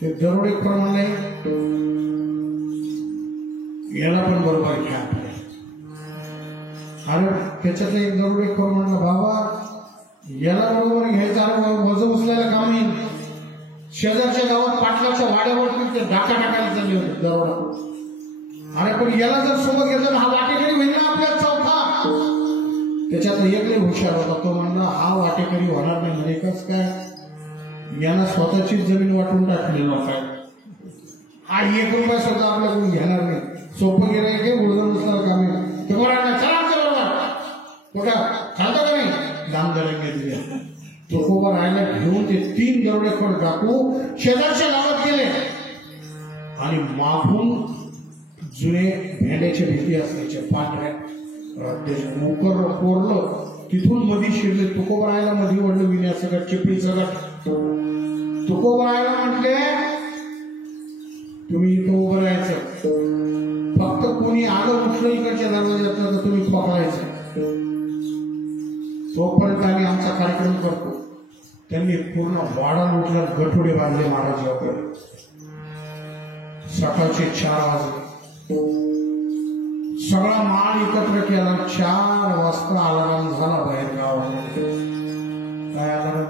ते दरोडेखोर म्हणले याला पण बरोबर घ्या. आणि त्याच्यात एक दरोडेखोर म्हणला बाबा याला बरोबर घ्यायचं, वज उचलायला काम नाही. शेजारच्या गावात पाटलाच्या वाड्यावरती ते डाका टाकायला चालले होते दरोडा. आणि पण याला जर सोबत घेतलं हा वाटेकरी होईल ना आपल्या चौथा. त्याच्यात एक लय हुशार होता, तो म्हणला हा वाटेकरी होणार नाही. म्हणजे कस काय, यानं स्वतःचीच जमीन वाटून टाकली काय, हा 1 रुपया सुद्धा आपल्याकडून घेणार नाही. सोपं गेलं की उडवून दुसरं काम आहे. तुम्हाला चला कुठं चालतं का नाही, दाम दरंगे दिले. तुकोबारायला घेऊन ते 3 दरोडेखोर डाकू शेजारच्या गावात गेले आणि मागून जुने भेंड्याच्या भीती असल्याच्या पांढऱ्या ते मोकर कोरलं, तिथून मध्ये शिरले. तुकोबारायला मध्ये ओढलं, विण्या सगळं चिपळी सगळं. तुकोबारायला म्हटले तुम्ही इथं उभं राहायचं, फक्त कोणी आलं उठलं इकडच्या दरवाज्यात तर तुम्ही पकडायचं, तोपर्यंत आम्ही आमचा कार्यक्रम करतो. त्यांनी पूर्ण वाडा लुटला, गठोडे बांधले महाराजांकडे. सकाळचे 4 वाजले, सगळा माल एकत्र केला. 4 वाजता अलाराम झाला बाहेर गावामध्ये. काय अलाराम?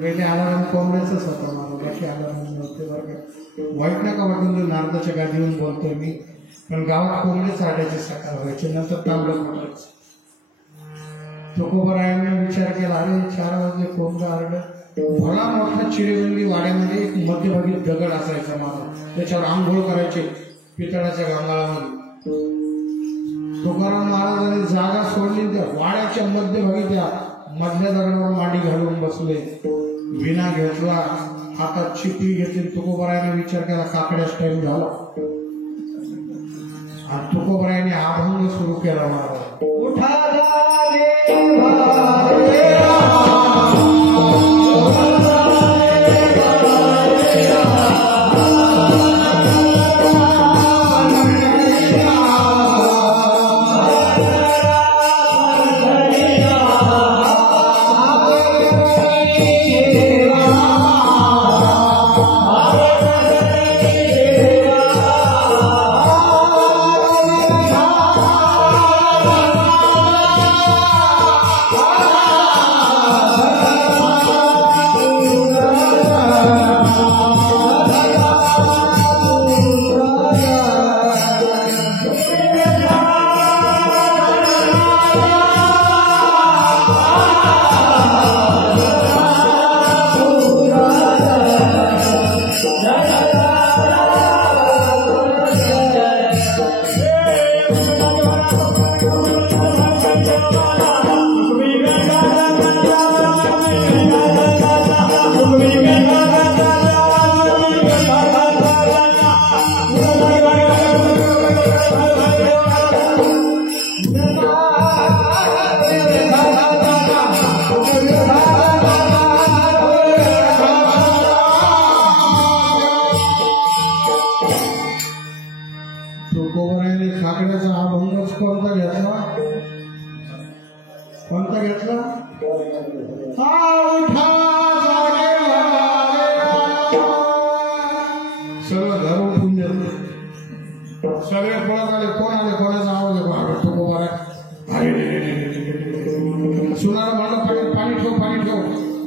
पहिले अलाराम कोंबड्याच होता मला, बाकी अलाराम नव्हते बरं का. वाईट नका वाटून नारदाच्या गादीवरून बोलतोय मी, पण गावात कोंबडे चाटायचे सकाळ व्हायचे, नंतर तांबडं पडायचं. तुकोबारायांनी विचार केला, अरे 4 वाजले कोंबडं आरडं. भला मोठा चिरेबंदी वाड्यामध्ये एक मध्यभागी दगड असायचा मारा, त्याच्यावर आंघोळ करायचे पितळाच्या गांगाळामध्ये. तुकाराम महाराजांनी जागा सोडली, त्या वाड्याच्या मध्यभागी त्या मधल्या दगडावर मांडी घालून बसले, विणा घेतला, हातात चिपळी घेतली. तुकोबारायांनी विचार केला काकड्याच टाइम झाला. आणि तुकोबारायांनी अभंग सुरू केला महाराज. उठा Ah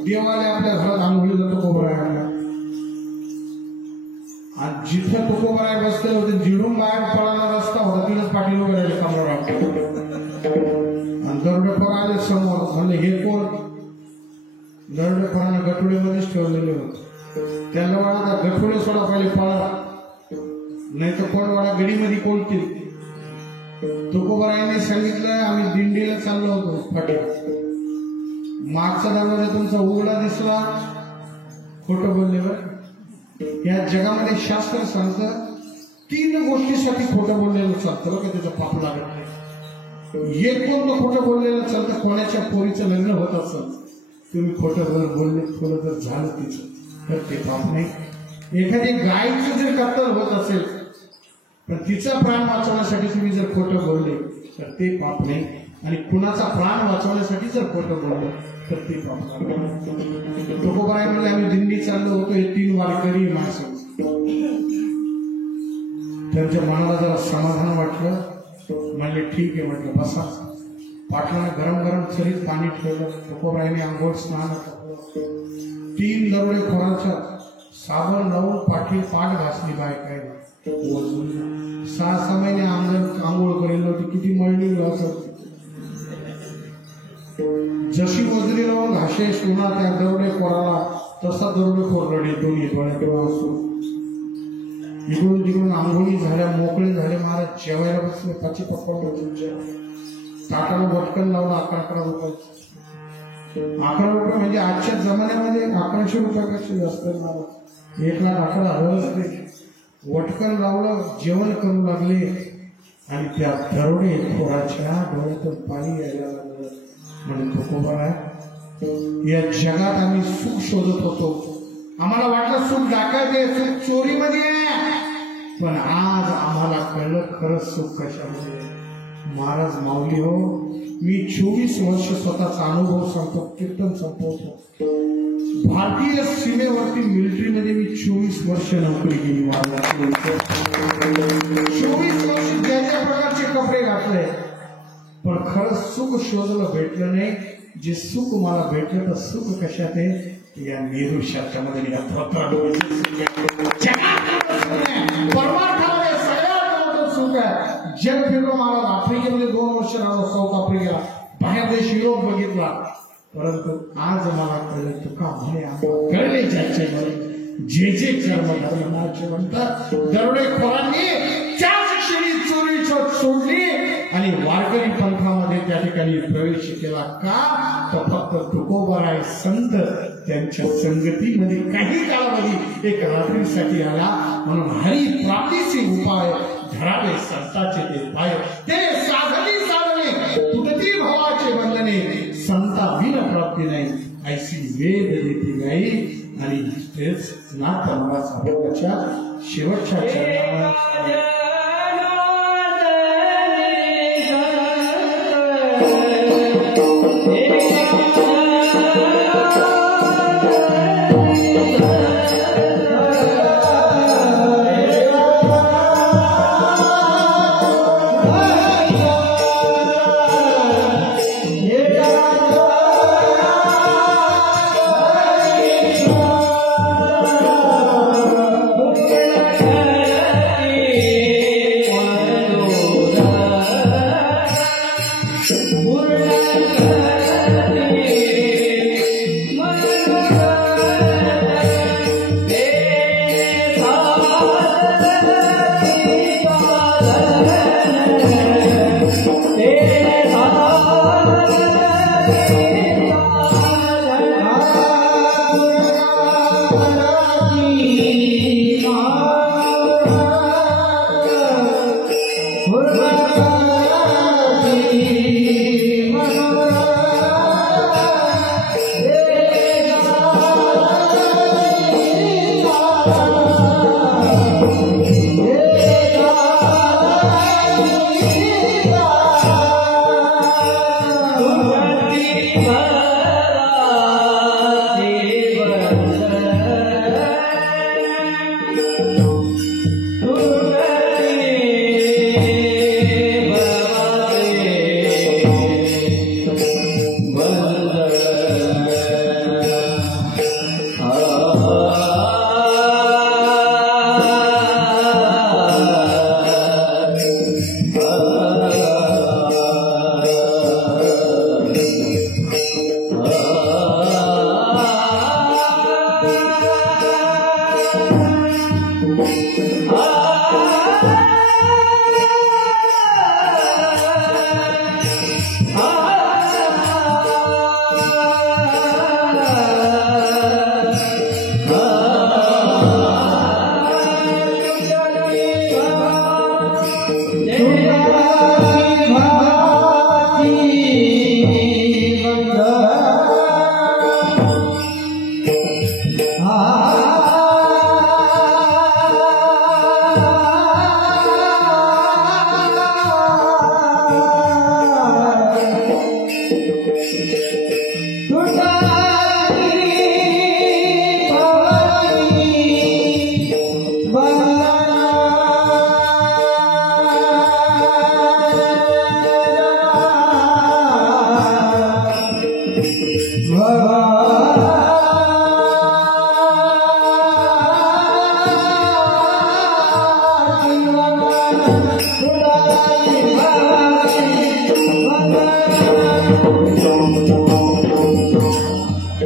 देवाला आपल्या घरात आंघोळीला तुकोबराय आणला आणि जिथं तुकोबराय बसलेलं होतं जिडून बाहेर पळाला रस्ता होता तिथंच पाटील वगैरे कमरा आणि दरोडेखोर आले समोर. म्हणले हे कोण? दरोडेखोरानं गठुडीमध्येच ठेवलेले होते. त्याला वाला गठुडे सोडा पहिले पळा नाही तर कोणवाडा गडीमध्ये कोणतील. तुकोबरायांनी सांगितलं आम्ही दिंडीला चाललो होतो पाटील, मागचा दरवाजा तुमचा उघडा दिसला, खोटं बोलले. या जगामध्ये शास्त्र सांगतं 3 गोष्टीसाठी खोटं बोललेलं चालतं बघा, त्याचं पाप लागत नाही. एक कोणतं खोटं बोललेलं चालतं, कोणाच्या पोरीचं लग्न होत असेल तुम्ही खोटं बोलले, थोडं जर झालं तिचं तर ते पाप नाही. एखादी गायचं जर कत्तल होत असेल पण तिचा प्राण वाचवण्यासाठी तुम्ही जर खोटं बोलले तर ते पाप नाही. आणि कुणाचा प्राण वाचवण्यासाठी जर खोटं बोललं तर ते पाप नाही. तुकोबराय म्हणले आम्ही दिंडी चाललो होतो, हे 3 वारकरी माणसं. त्यांच्या मनाला जरा समाधान वाटलं. म्हणले ठीक आहे, म्हटलं बसा. पाटलाने गरम गरम चरीत पाणी ठेवलं. तुकोबरायने आंघोळ स्नान टाकलं. 3 दरोडेखोरांच्या साबण लावून पाठी पाठ घासली बायकायला. 6 महिने आंघोळ करेल होती, किती मळणी असत. जशी मजुरी लावून घाशे सोना त्या दरोडेखोराला तसा दरोडेखोर रडे दोन्ही डोळ्यात असतो. इकडून तिकडून आंघोळी झाल्या, मोकळे झाले. महाराज जेवायला बसले. पाची पकवलं तुमच्या ताटाला बटकन लावलं. 11 रुपये. 11 रुपये म्हणजे आजच्या जमान्यामध्ये 1100 रुपयापेक्षा जास्त महाराज. 1,11,000 हवंच नाही. वटकन लावलं, जेवण करू लागले आणि त्या दरोडेखोराच्या डोळ्यातून पाणी यायला लागलं. म्हणजे तुकोबराय या जगात आम्ही सुख शोधत होतो, आम्हाला वाटलं सुख दाखवते, सुख चोरीमध्ये आहे, पण आज आम्हाला कळलं खरंच सुख कशामध्ये. महाराज माऊली हो, मी 24 वर्ष स्वतःचा अनुभव सांगतो, कीर्तन संपवतो. भारतीय सीमेवरती मिलिटरीमध्ये मी 24 वर्ष नोकरी केली. 24 वर्ष ज्या ज्या प्रकारचे कपडे घातले, पण खरं सुख शोधलं भेटलं नाही. जे सुख मला भेटलं तर सुख कशात आहे? या नेहरू शास्त्रामध्ये परमार्थामध्ये सगळ्यात मोठं सुख आहे. जग फिरलो महाराज. आफ्रिकेमध्ये 2 वर्ष राहिलो, साऊथ आफ्रिकेला, बाहेर देश युरोप बघितला. परंतु आज मला कळलं तुका म्हणे कळले ज्याचे जे जे कर्म धर्मनाचे म्हणतात. दरोडेखोरांनी त्याच क्षणी चोरी सोडली आणि वारकरी पंथामध्ये त्या ठिकाणी प्रवेश केला. का तर फक्त तुकोबराय संत त्यांच्या संगतीमध्ये काही काळामध्ये एक रात्रीसाठी आला. म्हणून हरी प्राप्तीचे उपाय धरावे संताचे ते पाय. ते साधनी साधने तुटती भावाचे बंधने, संता बिन प्राप्ती नाही ऐसी वेद देती गाई. आणि तेच नाथ महाराजांच्या शेवटच्या चरणावर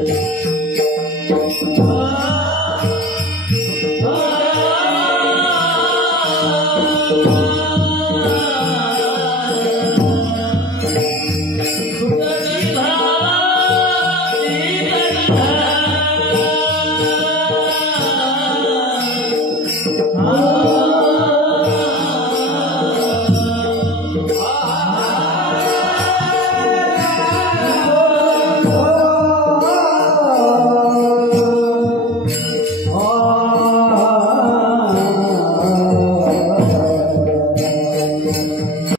रे